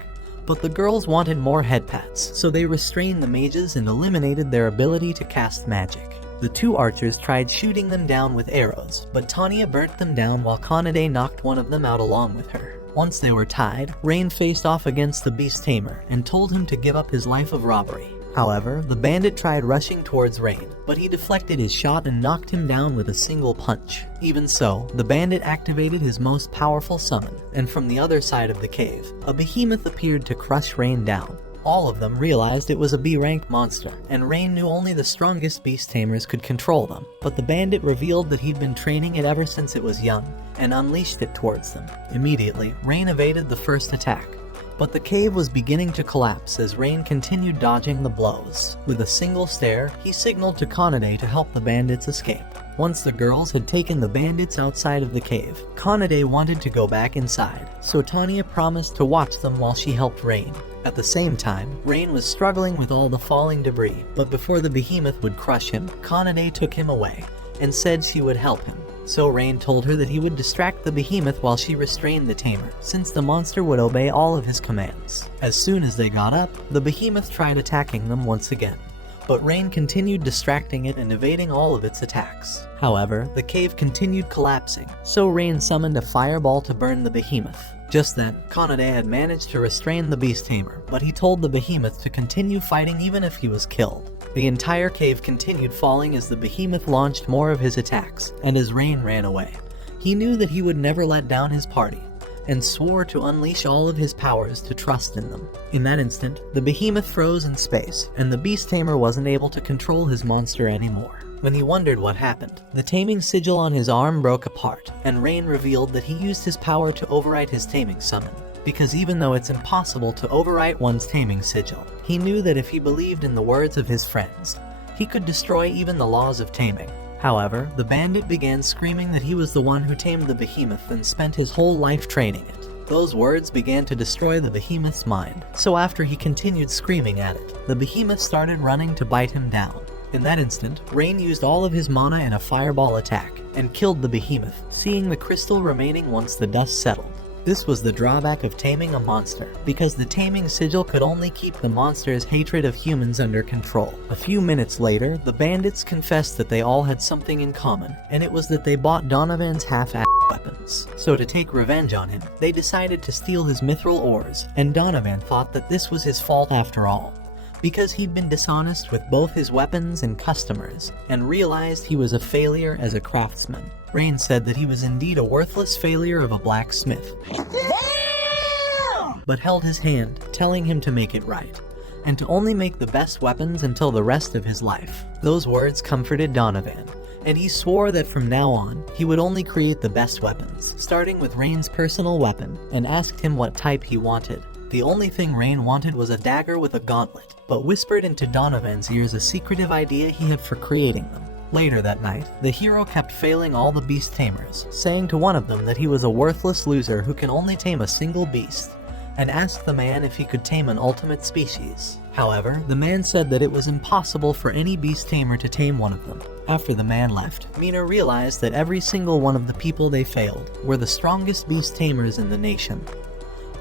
but the girls wanted more head pats, so they restrained the mages and eliminated their ability to cast magic. The 2 archers tried shooting them down with arrows, but Tanya burnt them down while Kanade knocked one of them out along with her. Once they were tied, Rain faced off against the beast tamer and told him to give up his life of robbery. However, the bandit tried rushing towards Rain, but he deflected his shot and knocked him down with a single punch. Even so, the bandit activated his most powerful summon, and from the other side of the cave, a behemoth appeared to crush Rain down. All of them realized it was a B-rank monster, and Rain knew only the strongest beast tamers could control them, but the bandit revealed that he'd been training it ever since it was young, and unleashed it towards them. Immediately, Rain evaded the first attack, but the cave was beginning to collapse as Rain continued dodging the blows. With a single stare, he signaled to Kanade to help the bandits escape. Once the girls had taken the bandits outside of the cave, Kanade wanted to go back inside, so Tanya promised to watch them while she helped Rain. At the same time, Rain was struggling with all the falling debris, but before the behemoth would crush him, Kanade took him away and said she would help him. So Rain told her that he would distract the behemoth while she restrained the tamer, since the monster would obey all of his commands. As soon as they got up, the behemoth tried attacking them once again, but Rain continued distracting it and evading all of its attacks. However, the cave continued collapsing, so Rain summoned a fireball to burn the behemoth. Just then, Kanade had managed to restrain the beast tamer, but he told the behemoth to continue fighting even if he was killed. The entire cave continued falling as the behemoth launched more of his attacks, and as Rain ran away. He knew that he would never let down his party, and swore to unleash all of his powers to trust in them. In that instant, the behemoth froze in space, and the beast tamer wasn't able to control his monster anymore. When he wondered what happened, the taming sigil on his arm broke apart, and Rain revealed that he used his power to overwrite his taming summon. Because even though it's impossible to overwrite one's taming sigil, he knew that if he believed in the words of his friends, he could destroy even the laws of taming. However, the bandit began screaming that he was the one who tamed the behemoth and spent his whole life training it. Those words began to destroy the behemoth's mind, so after he continued screaming at it, the behemoth started running to bite him down. In that instant, Rain used all of his mana in a fireball attack, and killed the behemoth, seeing the crystal remaining once the dust settled. This was the drawback of taming a monster, because the taming sigil could only keep the monster's hatred of humans under control. A few minutes later, the bandits confessed that they all had something in common, and it was that they bought Donovan's half-assed weapons. So to take revenge on him, they decided to steal his mithril ores, and Donovan thought that this was his fault after all, because he'd been dishonest with both his weapons and customers, and realized he was a failure as a craftsman. Rain said that he was indeed a worthless failure of a blacksmith, but held his hand, telling him to make it right, and to only make the best weapons until the rest of his life. Those words comforted Donovan, and he swore that from now on, he would only create the best weapons, starting with Rain's personal weapon, and asked him what type he wanted. The only thing Rain wanted was a dagger with a gauntlet, but whispered into Donovan's ears a secretive idea he had for creating them. Later that night, the hero kept failing all the beast tamers, saying to one of them that he was a worthless loser who can only tame a single beast, and asked the man if he could tame an ultimate species. However, the man said that it was impossible for any beast tamer to tame one of them. After the man left, Mina realized that every single one of the people they failed were the strongest beast tamers in the nation,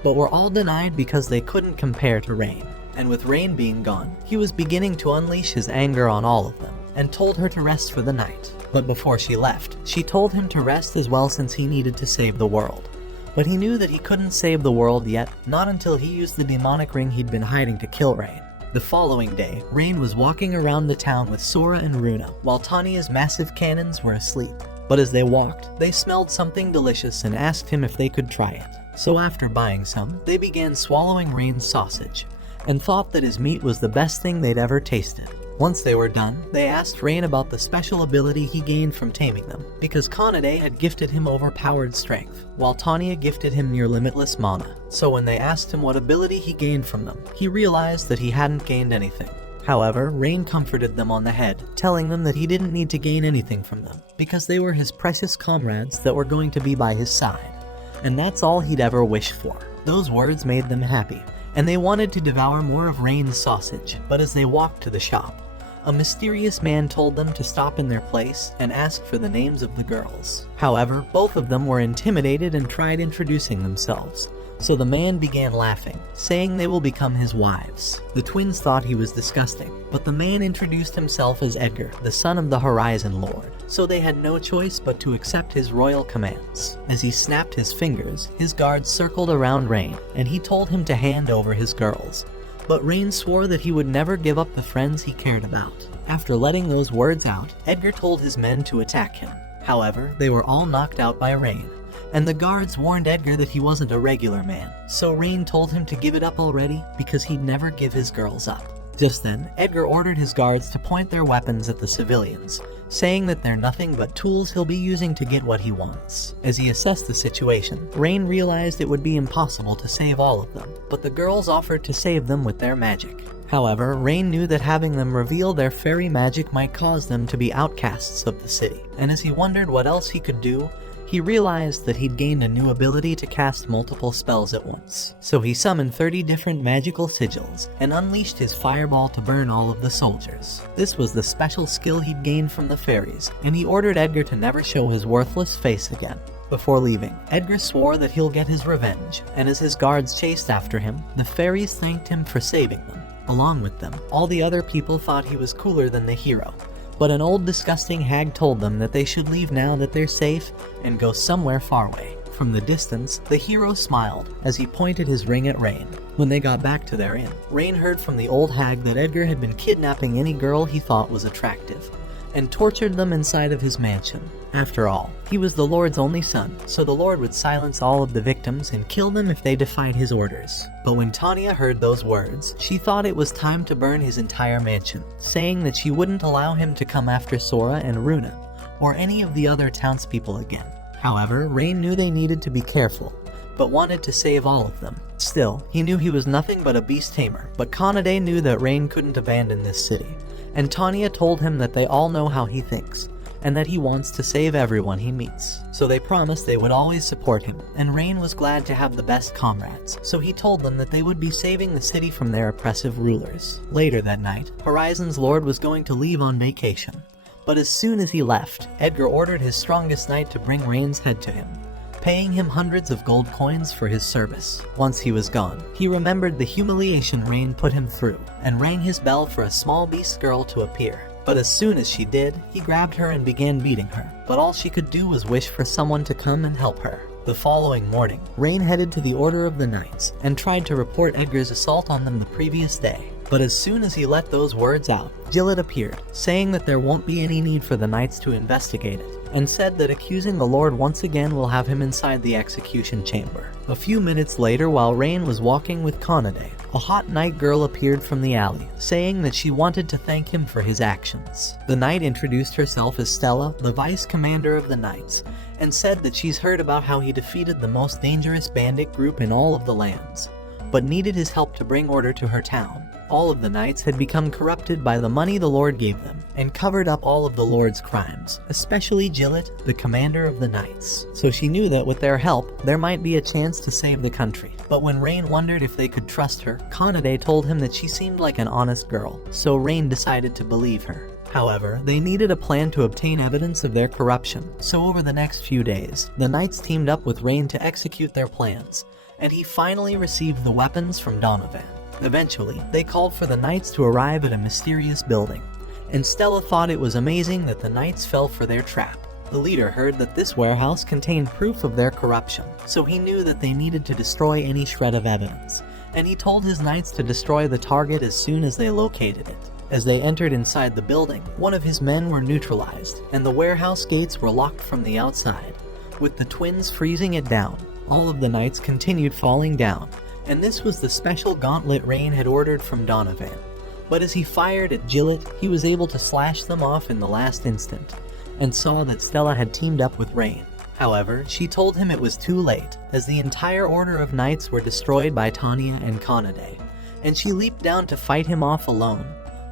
but were all denied because they couldn't compare to Rain. And with Rain being gone, he was beginning to unleash his anger on all of them, and told her to rest for the night. But before she left, she told him to rest as well since he needed to save the world. But he knew that he couldn't save the world yet, not until he used the demonic ring he'd been hiding to kill Rain. The following day, Rain was walking around the town with Sora and Runa, while Tanya's massive cannons were asleep. But as they walked, they smelled something delicious and asked him if they could try it. So after buying some, they began swallowing Rain's sausage, and thought that his meat was the best thing they'd ever tasted. Once they were done, they asked Rain about the special ability he gained from taming them, because Kanade had gifted him overpowered strength, while Tanya gifted him near limitless mana. So when they asked him what ability he gained from them, he realized that he hadn't gained anything. However, Rain comforted them on the head, telling them that he didn't need to gain anything from them, because they were his precious comrades that were going to be by his side, and that's all he'd ever wished for. Those words made them happy, and they wanted to devour more of Rain's sausage, but as they walked to the shop, a mysterious man told them to stop in their place and ask for the names of the girls. However, both of them were intimidated and tried introducing themselves, so the man began laughing, saying they will become his wives. The twins thought he was disgusting, but the man introduced himself as Edgar, the son of the Horizon Lord, so they had no choice but to accept his royal commands. As he snapped his fingers, his guards circled around Rain, and he told him to hand over his girls. But Rain swore that he would never give up the friends he cared about. After letting those words out, Edgar told his men to attack him. However, they were all knocked out by Rain, and the guards warned Edgar that he wasn't a regular man, so Rain told him to give it up already because he'd never give his girls up. Just then, Edgar ordered his guards to point their weapons at the civilians, saying that they're nothing but tools he'll be using to get what he wants. As he assessed the situation, Rain realized it would be impossible to save all of them, but the girls offered to save them with their magic. However, Rain knew that having them reveal their fairy magic might cause them to be outcasts of the city, and as he wondered what else he could do, he realized that he'd gained a new ability to cast multiple spells at once. So he summoned 30 different magical sigils and unleashed his fireball to burn all of the soldiers. This was the special skill he'd gained from the fairies, and he ordered Edgar to never show his worthless face again. Before leaving, Edgar swore that he'll get his revenge, and as his guards chased after him, the fairies thanked him for saving them. Along with them, all the other people thought he was cooler than the hero. But an old disgusting hag told them that they should leave now that they're safe and go somewhere far away. From the distance, the hero smiled as he pointed his ring at Rain. When they got back to their inn, Rain heard from the old hag that Edgar had been kidnapping any girl he thought was attractive and tortured them inside of his mansion. After all, he was the Lord's only son, so the Lord would silence all of the victims and kill them if they defied his orders. But when Tanya heard those words, she thought it was time to burn his entire mansion, saying that she wouldn't allow him to come after Sora and Runa, or any of the other townspeople again. However, Rain knew they needed to be careful, but wanted to save all of them. Still, he knew he was nothing but a beast tamer, but Kanade knew that Rain couldn't abandon this city, and Tanya told him that they all know how he thinks, and that he wants to save everyone he meets. So they promised they would always support him, and Rain was glad to have the best comrades, so he told them that they would be saving the city from their oppressive rulers. Later that night, Horizon's Lord was going to leave on vacation, but as soon as he left, Edgar ordered his strongest knight to bring Rain's head to him, paying him hundreds of gold coins for his service. Once he was gone, he remembered the humiliation Rain put him through, and rang his bell for a small beast girl to appear. But as soon as she did, he grabbed her and began beating her. But all she could do was wish for someone to come and help her. The following morning, Rain headed to the Order of the Knights and tried to report Edgar's assault on them the previous day. But as soon as he let those words out, Jillet appeared, saying that there won't be any need for the Knights to investigate it, and said that accusing the Lord once again will have him inside the execution chamber. A few minutes later, while Rain was walking with Kanade, a hot knight girl appeared from the alley, saying that she wanted to thank him for his actions. The knight introduced herself as Stella, the vice commander of the Knights, and said that she's heard about how he defeated the most dangerous bandit group in all of the lands, but needed his help to bring order to her town. All of the knights had become corrupted by the money the Lord gave them, and covered up all of the Lord's crimes, especially Jillet, the commander of the knights. So she knew that with their help, there might be a chance to save the country. But when Rain wondered if they could trust her, Kanade told him that she seemed like an honest girl, so Rain decided to believe her. However, they needed a plan to obtain evidence of their corruption, so over the next few days, the knights teamed up with Rain to execute their plans, and he finally received the weapons from Donovan. Eventually, they called for the knights to arrive at a mysterious building, and Stella thought it was amazing that the knights fell for their trap. The leader heard that this warehouse contained proof of their corruption, so he knew that they needed to destroy any shred of evidence, and he told his knights to destroy the target as soon as they located it. As they entered inside the building, one of his men were neutralized, and the warehouse gates were locked from the outside, with the twins freezing it down. All of the knights continued falling down, and this was the special gauntlet Rain had ordered from Donovan. But as he fired at Jillet, he was able to slash them off in the last instant, and saw that Stella had teamed up with Rain. However, she told him it was too late, as the entire order of knights were destroyed by Tanya and Kanade, and she leaped down to fight him off alone,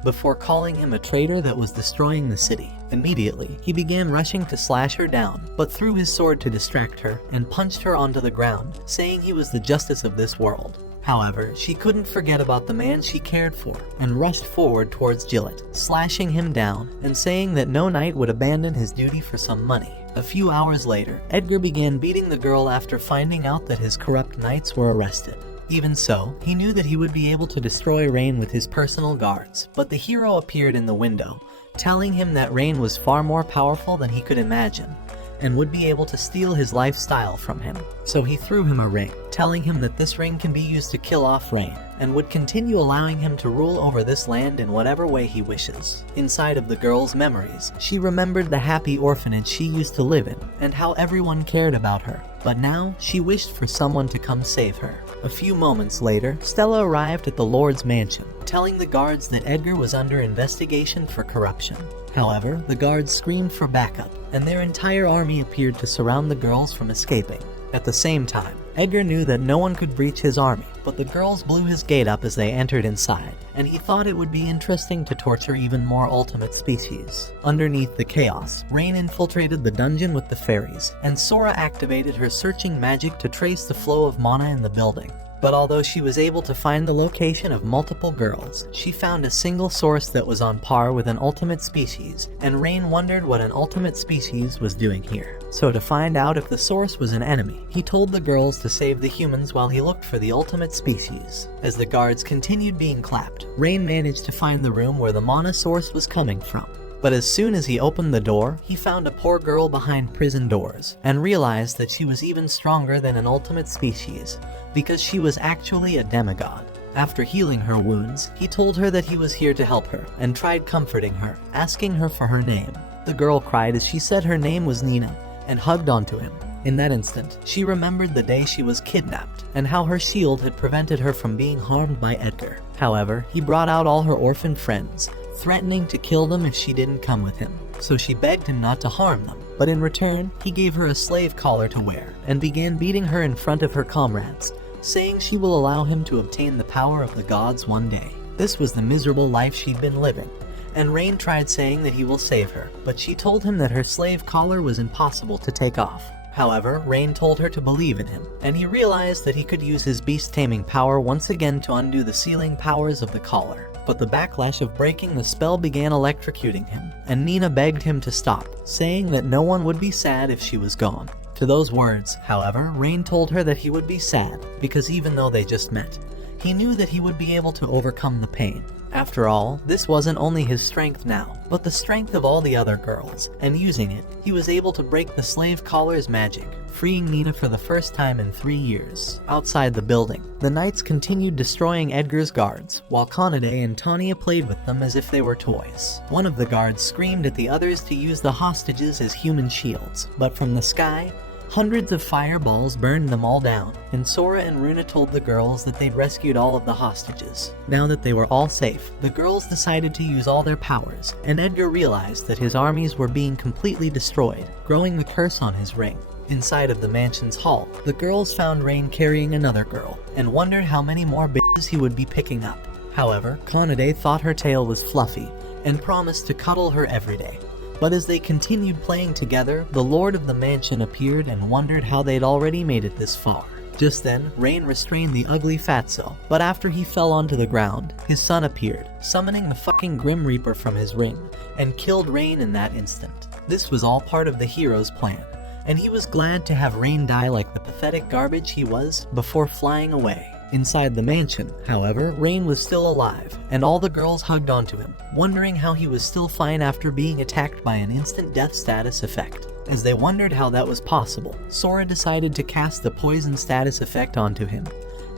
before calling him a traitor that was destroying the city. Immediately, he began rushing to slash her down, but threw his sword to distract her and punched her onto the ground, saying he was the justice of this world. However, she couldn't forget about the man she cared for, and rushed forward towards Jillet, slashing him down and saying that no knight would abandon his duty for some money. A few hours later, Edgar began beating the girl after finding out that his corrupt knights were arrested. Even so, he knew that he would be able to destroy Rain with his personal guards, but the hero appeared in the window, telling him that Rain was far more powerful than he could imagine, and would be able to steal his lifestyle from him. So he threw him a ring, telling him that this ring can be used to kill off Rain, and would continue allowing him to rule over this land in whatever way he wishes. Inside of the girl's memories, she remembered the happy orphanage she used to live in, and how everyone cared about her. But now, she wished for someone to come save her. A few moments later, Stella arrived at the Lord's mansion, telling the guards that Edgar was under investigation for corruption. However, the guards screamed for backup, and their entire army appeared to surround the girls from escaping. At the same time, Edgar knew that no one could breach his army, but the girls blew his gate up as they entered inside, and he thought it would be interesting to torture even more ultimate species. Underneath the chaos, Rain infiltrated the dungeon with the fairies, and Sora activated her searching magic to trace the flow of mana in the building. But although she was able to find the location of multiple girls, she found a single source that was on par with an ultimate species, and Rain wondered what an ultimate species was doing here. So to find out if the source was an enemy, he told the girls to save the humans while he looked for the ultimate species. As the guards continued being clapped, Rain managed to find the room where the mana source was coming from. But as soon as he opened the door, he found a poor girl behind prison doors, and realized that she was even stronger than an ultimate species, because she was actually a demigod. After healing her wounds, he told her that he was here to help her, and tried comforting her, asking her for her name. The girl cried as she said her name was Nina, and hugged onto him. In that instant, she remembered the day she was kidnapped, and how her shield had prevented her from being harmed by Edgar. However, he brought out all her orphan friends, threatening to kill them if she didn't come with him. So she begged him not to harm them, but in return, he gave her a slave collar to wear, and began beating her in front of her comrades, saying she will allow him to obtain the power of the gods one day. This was the miserable life she'd been living, and Rain tried saying that he will save her, but she told him that her slave collar was impossible to take off. However, Rain told her to believe in him, and he realized that he could use his beast-taming power once again to undo the sealing powers of the collar. But the backlash of breaking the spell began electrocuting him, and Nina begged him to stop, saying that no one would be sad if she was gone. To those words, however, Rain told her that he would be sad, because even though they just met, he knew that he would be able to overcome the pain. After all, this wasn't only his strength now, but the strength of all the other girls, and using it, he was able to break the slave collar's magic, freeing Nina for the first time in 3 years. Outside the building, the knights continued destroying Edgar's guards, while Kanade and Tanya played with them as if they were toys. One of the guards screamed at the others to use the hostages as human shields, but from the sky, hundreds of fireballs burned them all down, and Sora and Runa told the girls that they'd rescued all of the hostages. Now that they were all safe, the girls decided to use all their powers, and Edgar realized that his armies were being completely destroyed, growing the curse on his ring. Inside of the mansion's hall, the girls found Rain carrying another girl, and wondered how many more bitches he would be picking up. However, Kanade thought her tail was fluffy, and promised to cuddle her every day. But as they continued playing together, the Lord of the Mansion appeared and wondered how they'd already made it this far. Just then, Rain restrained the ugly fatso, but after he fell onto the ground, his son appeared, summoning the fucking Grim Reaper from his ring, and killed Rain in that instant. This was all part of the hero's plan, and he was glad to have Rain die like the pathetic garbage he was before flying away. Inside the mansion, however, Rain was still alive, and all the girls hugged onto him, wondering how he was still fine after being attacked by an instant death status effect. As they wondered how that was possible, Sora decided to cast the poison status effect onto him,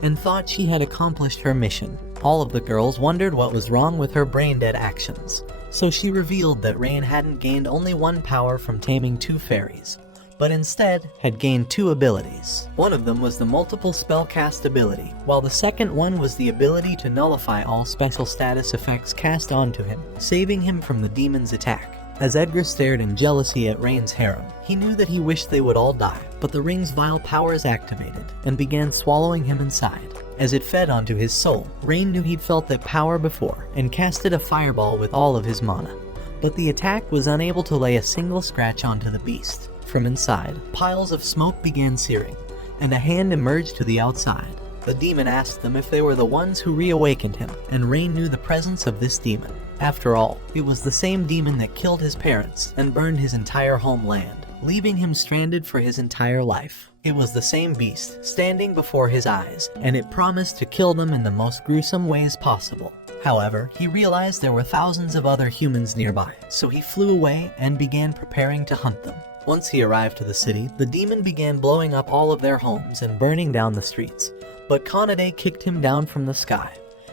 and thought she had accomplished her mission. All of the girls wondered what was wrong with her brain-dead actions, so she revealed that Rain hadn't gained only one power from taming 2 fairies, but instead had gained 2 abilities. One of them was the multiple spellcast ability, while the second one was the ability to nullify all special status effects cast onto him, saving him from the demon's attack. As Edgar stared in jealousy at Rain's harem, he knew that he wished they would all die, but the ring's vile powers activated, and began swallowing him inside. As it fed onto his soul, Rain knew he'd felt that power before, and casted a fireball with all of his mana. But the attack was unable to lay a single scratch onto the beast. From inside, piles of smoke began searing, and a hand emerged to the outside. The demon asked them if they were the ones who reawakened him, and Rain knew the presence of this demon. After all, it was the same demon that killed his parents and burned his entire homeland, leaving him stranded for his entire life. It was the same beast, standing before his eyes, and it promised to kill them in the most gruesome ways possible. However, he realized there were thousands of other humans nearby, so he flew away and began preparing to hunt them. Once he arrived to the city, the demon began blowing up all of their homes and burning down the streets. But Kanade kicked him down from the sky,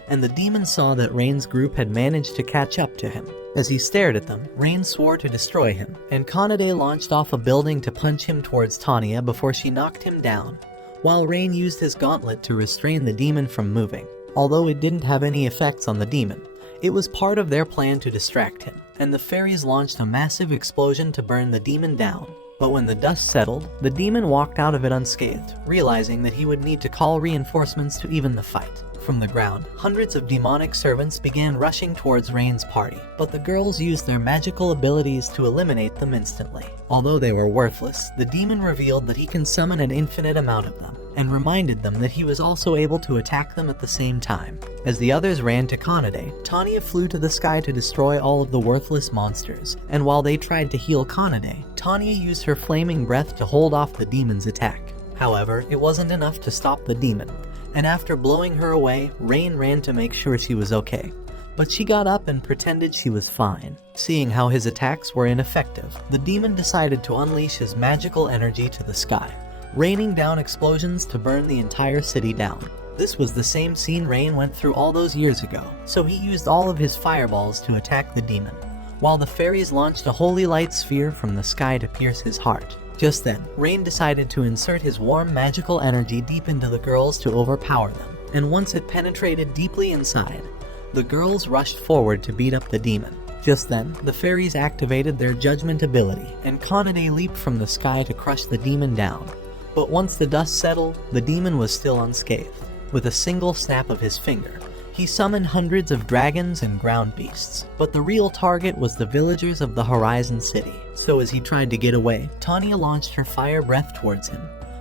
and the demon saw that Rain's group had managed to catch up to him. As he stared at them, Rain swore to destroy him, and Kanade launched off a building to punch him towards Tanya before she knocked him down, while Rain used his gauntlet to restrain the demon from moving. Although it didn't have any effects on the demon, it was part of their plan to distract him, and the fairies launched a massive explosion to burn the demon down. But when the dust settled, the demon walked out of it unscathed, realizing that he would need to call reinforcements to even the fight. From the ground, hundreds of demonic servants began rushing towards Rain's party, but the girls used their magical abilities to eliminate them instantly. Although they were worthless, the demon revealed that he can summon an infinite amount of them, and reminded them that he was also able to attack them at the same time. As the others ran to Kanade, Tanya flew to the sky to destroy all of the worthless monsters, and while they tried to heal Kanade, Tanya used her flaming breath to hold off the demon's attack. However, it wasn't enough to stop the demon, and after blowing her away, Rain ran to make sure she was okay. But she got up and pretended she was fine. Seeing how his attacks were ineffective, the demon decided to unleash his magical energy to the sky, raining down explosions to burn the entire city down. This was the same scene Rain went through all those years ago, so he used all of his fireballs to attack the demon, while the fairies launched a holy light sphere from the sky to pierce his heart. Just then, Rain decided to insert his warm magical energy deep into the girls to overpower them, and once it penetrated deeply inside, the girls rushed forward to beat up the demon. Just then, the fairies activated their judgment ability, and Kanade leaped from the sky to crush the demon down. But once the dust settled, the demon was still unscathed. With a single snap of his finger, he summoned hundreds of dragons and ground beasts, but the real target was the villagers of the Horizon City. So as he tried to get away, Tanya launched her fire breath towards him,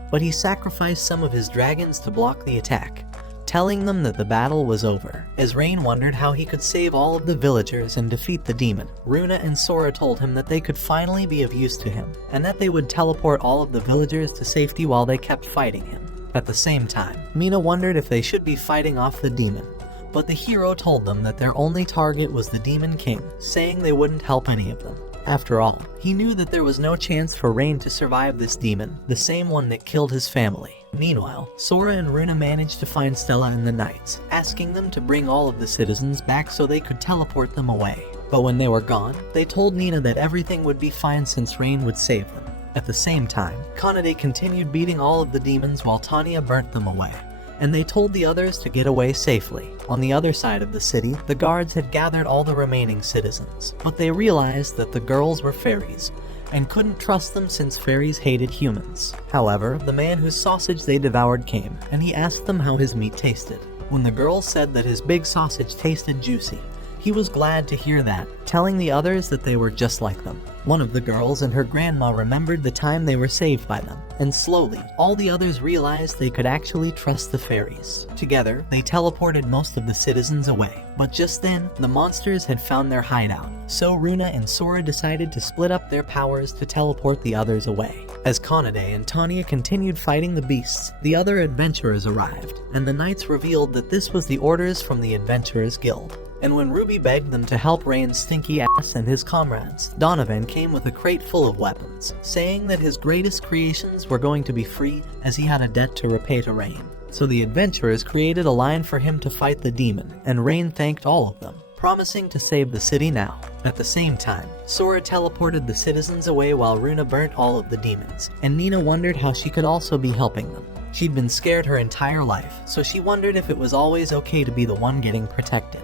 but he sacrificed some of his dragons to block the attack, telling them that the battle was over. As Rain wondered how he could save all of the villagers and defeat the demon, Runa and Sora told him that they could finally be of use to him, and that they would teleport all of the villagers to safety while they kept fighting him. At the same time, Mina wondered if they should be fighting off the demon, but the hero told them that their only target was the Demon King, saying they wouldn't help any of them. After all, he knew that there was no chance for Rain to survive this demon, the same one that killed his family. Meanwhile, Sora and Runa managed to find Stella and the Knights, asking them to bring all of the citizens back so they could teleport them away. But when they were gone, they told Nina that everything would be fine since Rain would save them. At the same time, Kanade continued beating all of the demons while Tanya burnt them away, and they told the others to get away safely. On the other side of the city, the guards had gathered all the remaining citizens, but they realized that the girls were fairies, and couldn't trust them since fairies hated humans. However, the man whose sausage they devoured came, and he asked them how his meat tasted. When the girls said that his big sausage tasted juicy, he was glad to hear that, telling the others that they were just like them. One of the girls and her grandma remembered the time they were saved by them, and slowly, all the others realized they could actually trust the fairies. Together, they teleported most of the citizens away. But just then, the monsters had found their hideout, so Runa and Sora decided to split up their powers to teleport the others away. As Kanade and Tanya continued fighting the beasts, the other adventurers arrived, and the knights revealed that this was the orders from the Adventurers Guild. And when Ruby begged them to help Rain's stinky ass and his comrades, Donovan came with a crate full of weapons, saying that his greatest creations were going to be free as he had a debt to repay to Rain. So the adventurers created a line for him to fight the demon, and Rain thanked all of them, promising to save the city now. At the same time, Sora teleported the citizens away while Runa burnt all of the demons, and Nina wondered how she could also be helping them. She'd been scared her entire life, so she wondered if it was always okay to be the one getting protected.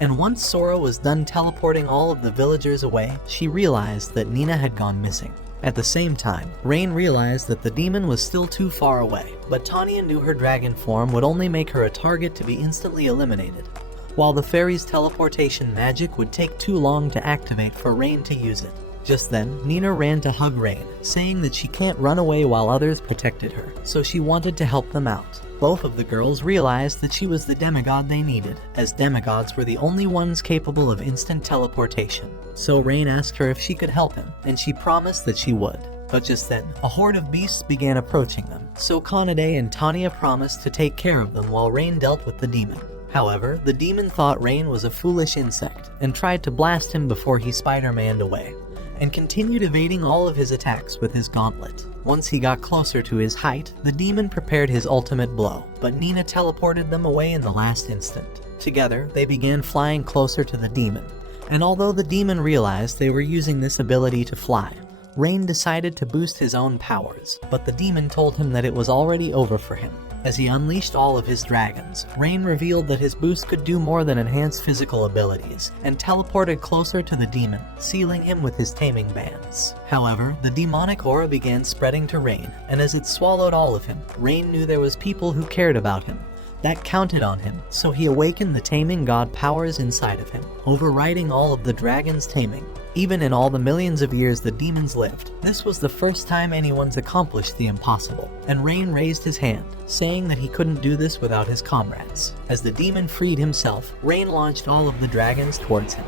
And once Sora was done teleporting all of the villagers away, she realized that Nina had gone missing. At the same time, Rain realized that the demon was still too far away, but Tanya knew her dragon form would only make her a target to be instantly eliminated, while the fairy's teleportation magic would take too long to activate for Rain to use it. Just then, Nina ran to hug Rain, saying that she can't run away while others protected her, so she wanted to help them out. Both of the girls realized that she was the demigod they needed, as demigods were the only ones capable of instant teleportation. So Rain asked her if she could help him, and she promised that she would. But just then, a horde of beasts began approaching them, so Kanade and Tanya promised to take care of them while Rain dealt with the demon. However, the demon thought Rain was a foolish insect, and tried to blast him before he Spider-Maned away. and continued evading all of his attacks with his gauntlet. Once he got closer to his height, the demon prepared his ultimate blow, but Nina teleported them away in the last instant. Together, they began flying closer to the demon, and although the demon realized they were using this ability to fly, Rain decided to boost his own powers, but the demon told him that it was already over for him. As he unleashed all of his dragons, Rain revealed that his boost could do more than enhance physical abilities, and teleported closer to the demon, sealing him with his taming bands. However, the demonic aura began spreading to Rain, and as it swallowed all of him, Rain knew there was people who cared about him, that counted on him, so he awakened the taming god powers inside of him, overriding all of the dragon's taming. Even in all the millions of years the demons lived, this was the first time anyone's accomplished the impossible, and Rain raised his hand, saying that he couldn't do this without his comrades. As the demon freed himself, Rain launched all of the dragons towards him.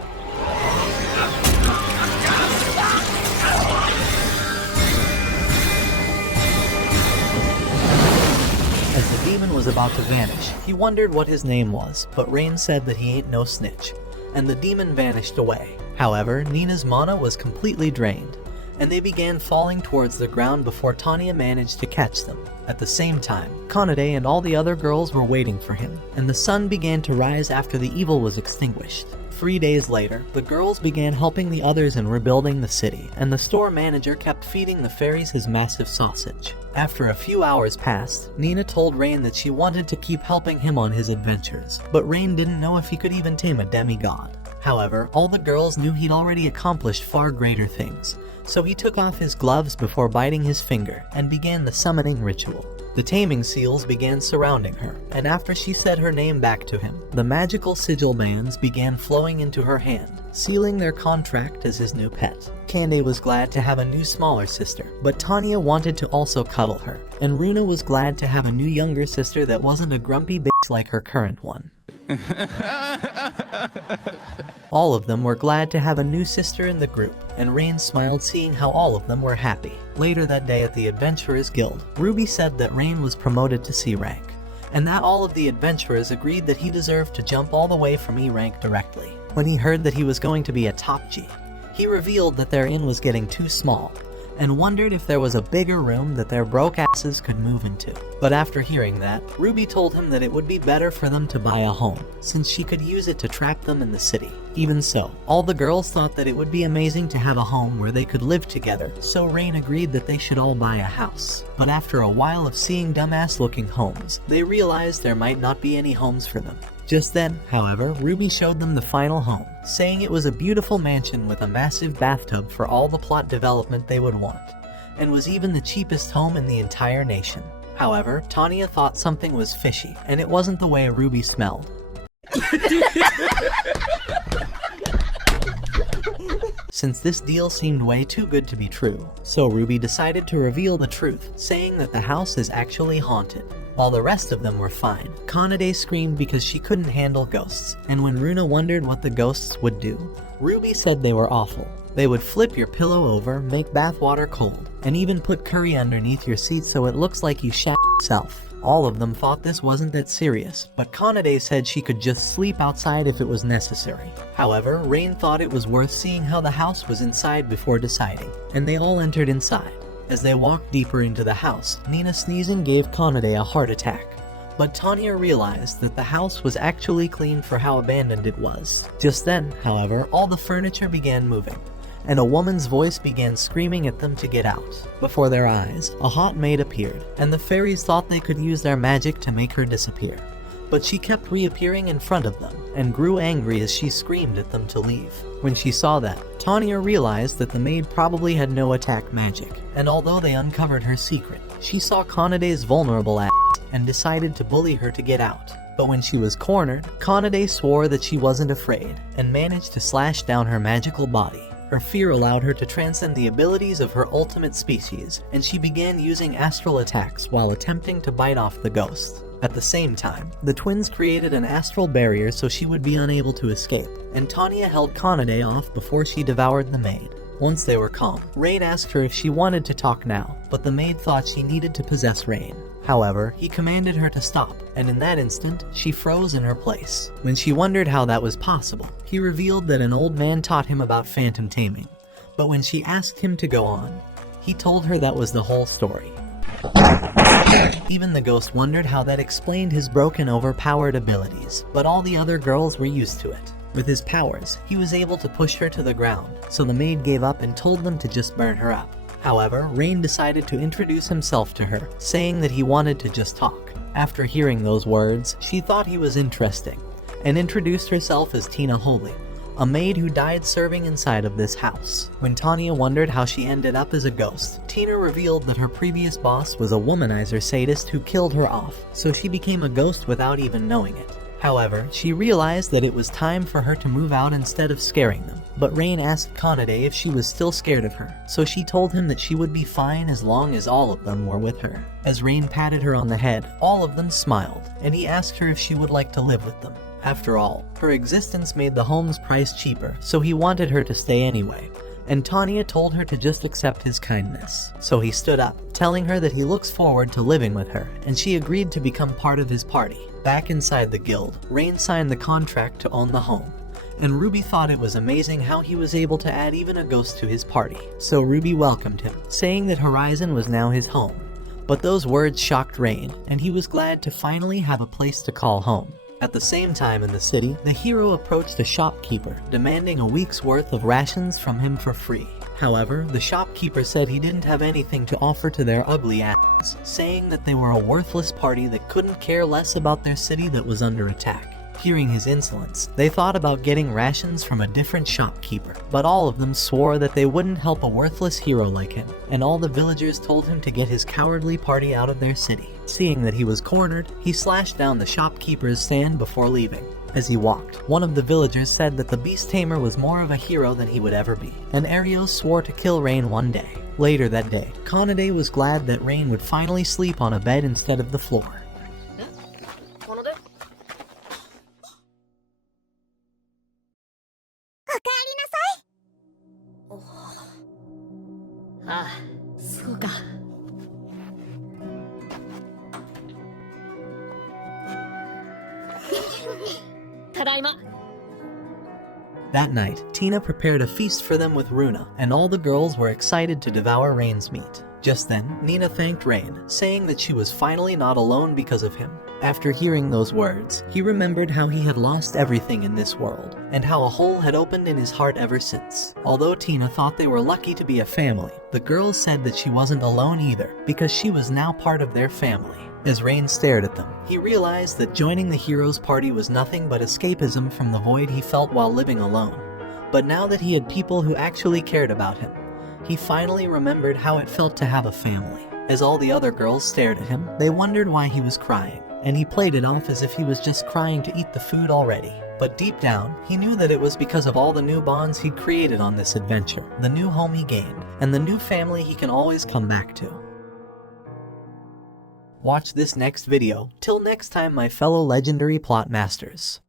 As the demon was about to vanish, he wondered what his name was, but Rain said that he ain't no snitch, and the demon vanished away. However, Nina's mana was completely drained, and they began falling towards the ground before Tanya managed to catch them. At the same time, Kanade and all the other girls were waiting for him, and the sun began to rise after the evil was extinguished. 3 days later, the girls began helping the others in rebuilding the city, and the store manager kept feeding the fairies his massive sausage. After a few hours passed, Nina told Rain that she wanted to keep helping him on his adventures, but Rain didn't know if he could even tame a demigod. However, all the girls knew he'd already accomplished far greater things, so he took off his gloves before biting his finger and began the summoning ritual. The taming seals began surrounding her, and after she said her name back to him, the magical sigil bands began flowing into her hand, sealing their contract as his new pet. Kande was glad to have a new smaller sister, but Tanya wanted to also cuddle her, and Runa was glad to have a new younger sister that wasn't a grumpy bitch like her current one. All of them were glad to have a new sister in the group, and Rain smiled seeing how all of them were happy. Later that day at the Adventurers Guild, Ruby said that Rain was promoted to C rank, and that all of the adventurers agreed that he deserved to jump all the way from E rank directly. When he heard that he was going to be a top G, he revealed that their inn was getting too small, and wondered if there was a bigger room that their broke asses could move into. But after hearing that, Ruby told him that it would be better for them to buy a home, since she could use it to trap them in the city. Even so, all the girls thought that it would be amazing to have a home where they could live together, so Rain agreed that they should all buy a house. But after a while of seeing dumbass-looking homes, they realized there might not be any homes for them. Just then, however, Ruby showed them the final home, saying it was a beautiful mansion with a massive bathtub for all the plot development they would want, and was even the cheapest home in the entire nation. However, Tanya thought something was fishy, and it wasn't the way Ruby smelled. Since this deal seemed way too good to be true, so Ruby decided to reveal the truth, saying that the house is actually haunted. While the rest of them were fine, Kanade screamed because she couldn't handle ghosts, and when Runa wondered what the ghosts would do, Ruby said they were awful. They would flip your pillow over, make bathwater cold, and even put curry underneath your seat so it looks like you shat yourself. All of them thought this wasn't that serious, but Kanade said she could just sleep outside if it was necessary. However, Rain thought it was worth seeing how the house was inside before deciding, and they all entered inside. As they walked deeper into the house, Nina sneezing gave Kanade a heart attack. But Tanya realized that the house was actually clean for how abandoned it was. Just then, however, all the furniture began moving, and a woman's voice began screaming at them to get out. Before their eyes, a hot maid appeared, and the fairies thought they could use their magic to make her disappear. But she kept reappearing in front of them, and grew angry as she screamed at them to leave. When she saw that, Tanya realized that the maid probably had no attack magic, and although they uncovered her secret, she saw Kanade's vulnerable ass and decided to bully her to get out. But when she was cornered, Kanade swore that she wasn't afraid, and managed to slash down her magical body. Her fear allowed her to transcend the abilities of her ultimate species, and she began using astral attacks while attempting to bite off the ghost. At the same time, the twins created an astral barrier so she would be unable to escape, and Tanya held Kanade off before she devoured the maid. Once they were calm, Rain asked her if she wanted to talk now, but the maid thought she needed to possess Rain. However, he commanded her to stop, and in that instant, she froze in her place. When she wondered how that was possible, he revealed that an old man taught him about phantom taming. But when she asked him to go on, he told her that was the whole story. Even the ghost wondered how that explained his broken, overpowered abilities, but all the other girls were used to it. With his powers, he was able to push her to the ground, so the maid gave up and told them to just burn her up. However, Rain decided to introduce himself to her, saying that he wanted to just talk. After hearing those words, she thought he was interesting, and introduced herself as Tina Holy, a maid who died serving inside of this house. When Tanya wondered how she ended up as a ghost, Tina revealed that her previous boss was a womanizer sadist who killed her off, so she became a ghost without even knowing it. However, she realized that it was time for her to move out instead of scaring them. But Rain asked Kanade if she was still scared of her, so she told him that she would be fine as long as all of them were with her. As Rain patted her on the head, all of them smiled, and he asked her if she would like to live with them. After all, her existence made the home's price cheaper, so he wanted her to stay anyway. And Tanya told her to just accept his kindness. So he stood up, telling her that he looks forward to living with her, and she agreed to become part of his party. Back inside the guild, Rain signed the contract to own the home, and Ruby thought it was amazing how he was able to add even a ghost to his party. So Ruby welcomed him, saying that Horizon was now his home. But those words shocked Rain, and he was glad to finally have a place to call home. At the same time in the city, the hero approached the shopkeeper, demanding a week's worth of rations from him for free. However, the shopkeeper said he didn't have anything to offer to their ugly asses, saying that they were a worthless party that couldn't care less about their city that was under attack. Hearing his insolence, they thought about getting rations from a different shopkeeper, but all of them swore that they wouldn't help a worthless hero like him, and all the villagers told him to get his cowardly party out of their city. Seeing that he was cornered, he slashed down the shopkeeper's stand before leaving. As he walked, one of the villagers said that the beast tamer was more of a hero than he would ever be, and Arios swore to kill Rain one day. Later that day, Kanade was glad that Rain would finally sleep on a bed instead of the floor. That night, Tina prepared a feast for them with Runa, and all the girls were excited to devour Rain's meat. Just then, Nina thanked Rain, saying that she was finally not alone because of him. After hearing those words, he remembered how he had lost everything in this world, and how a hole had opened in his heart ever since. Although Tina thought they were lucky to be a family, the girls said that she wasn't alone either, because she was now part of their family. As Rain stared at them, he realized that joining the hero's party was nothing but escapism from the void he felt while living alone. But now that he had people who actually cared about him, he finally remembered how it felt to have a family. As all the other girls stared at him, they wondered why he was crying, and he played it off as if he was just crying to eat the food already. But deep down, he knew that it was because of all the new bonds he'd created on this adventure, the new home he gained, and the new family he can always come back to. Watch this next video. Till next time, my fellow legendary plot masters.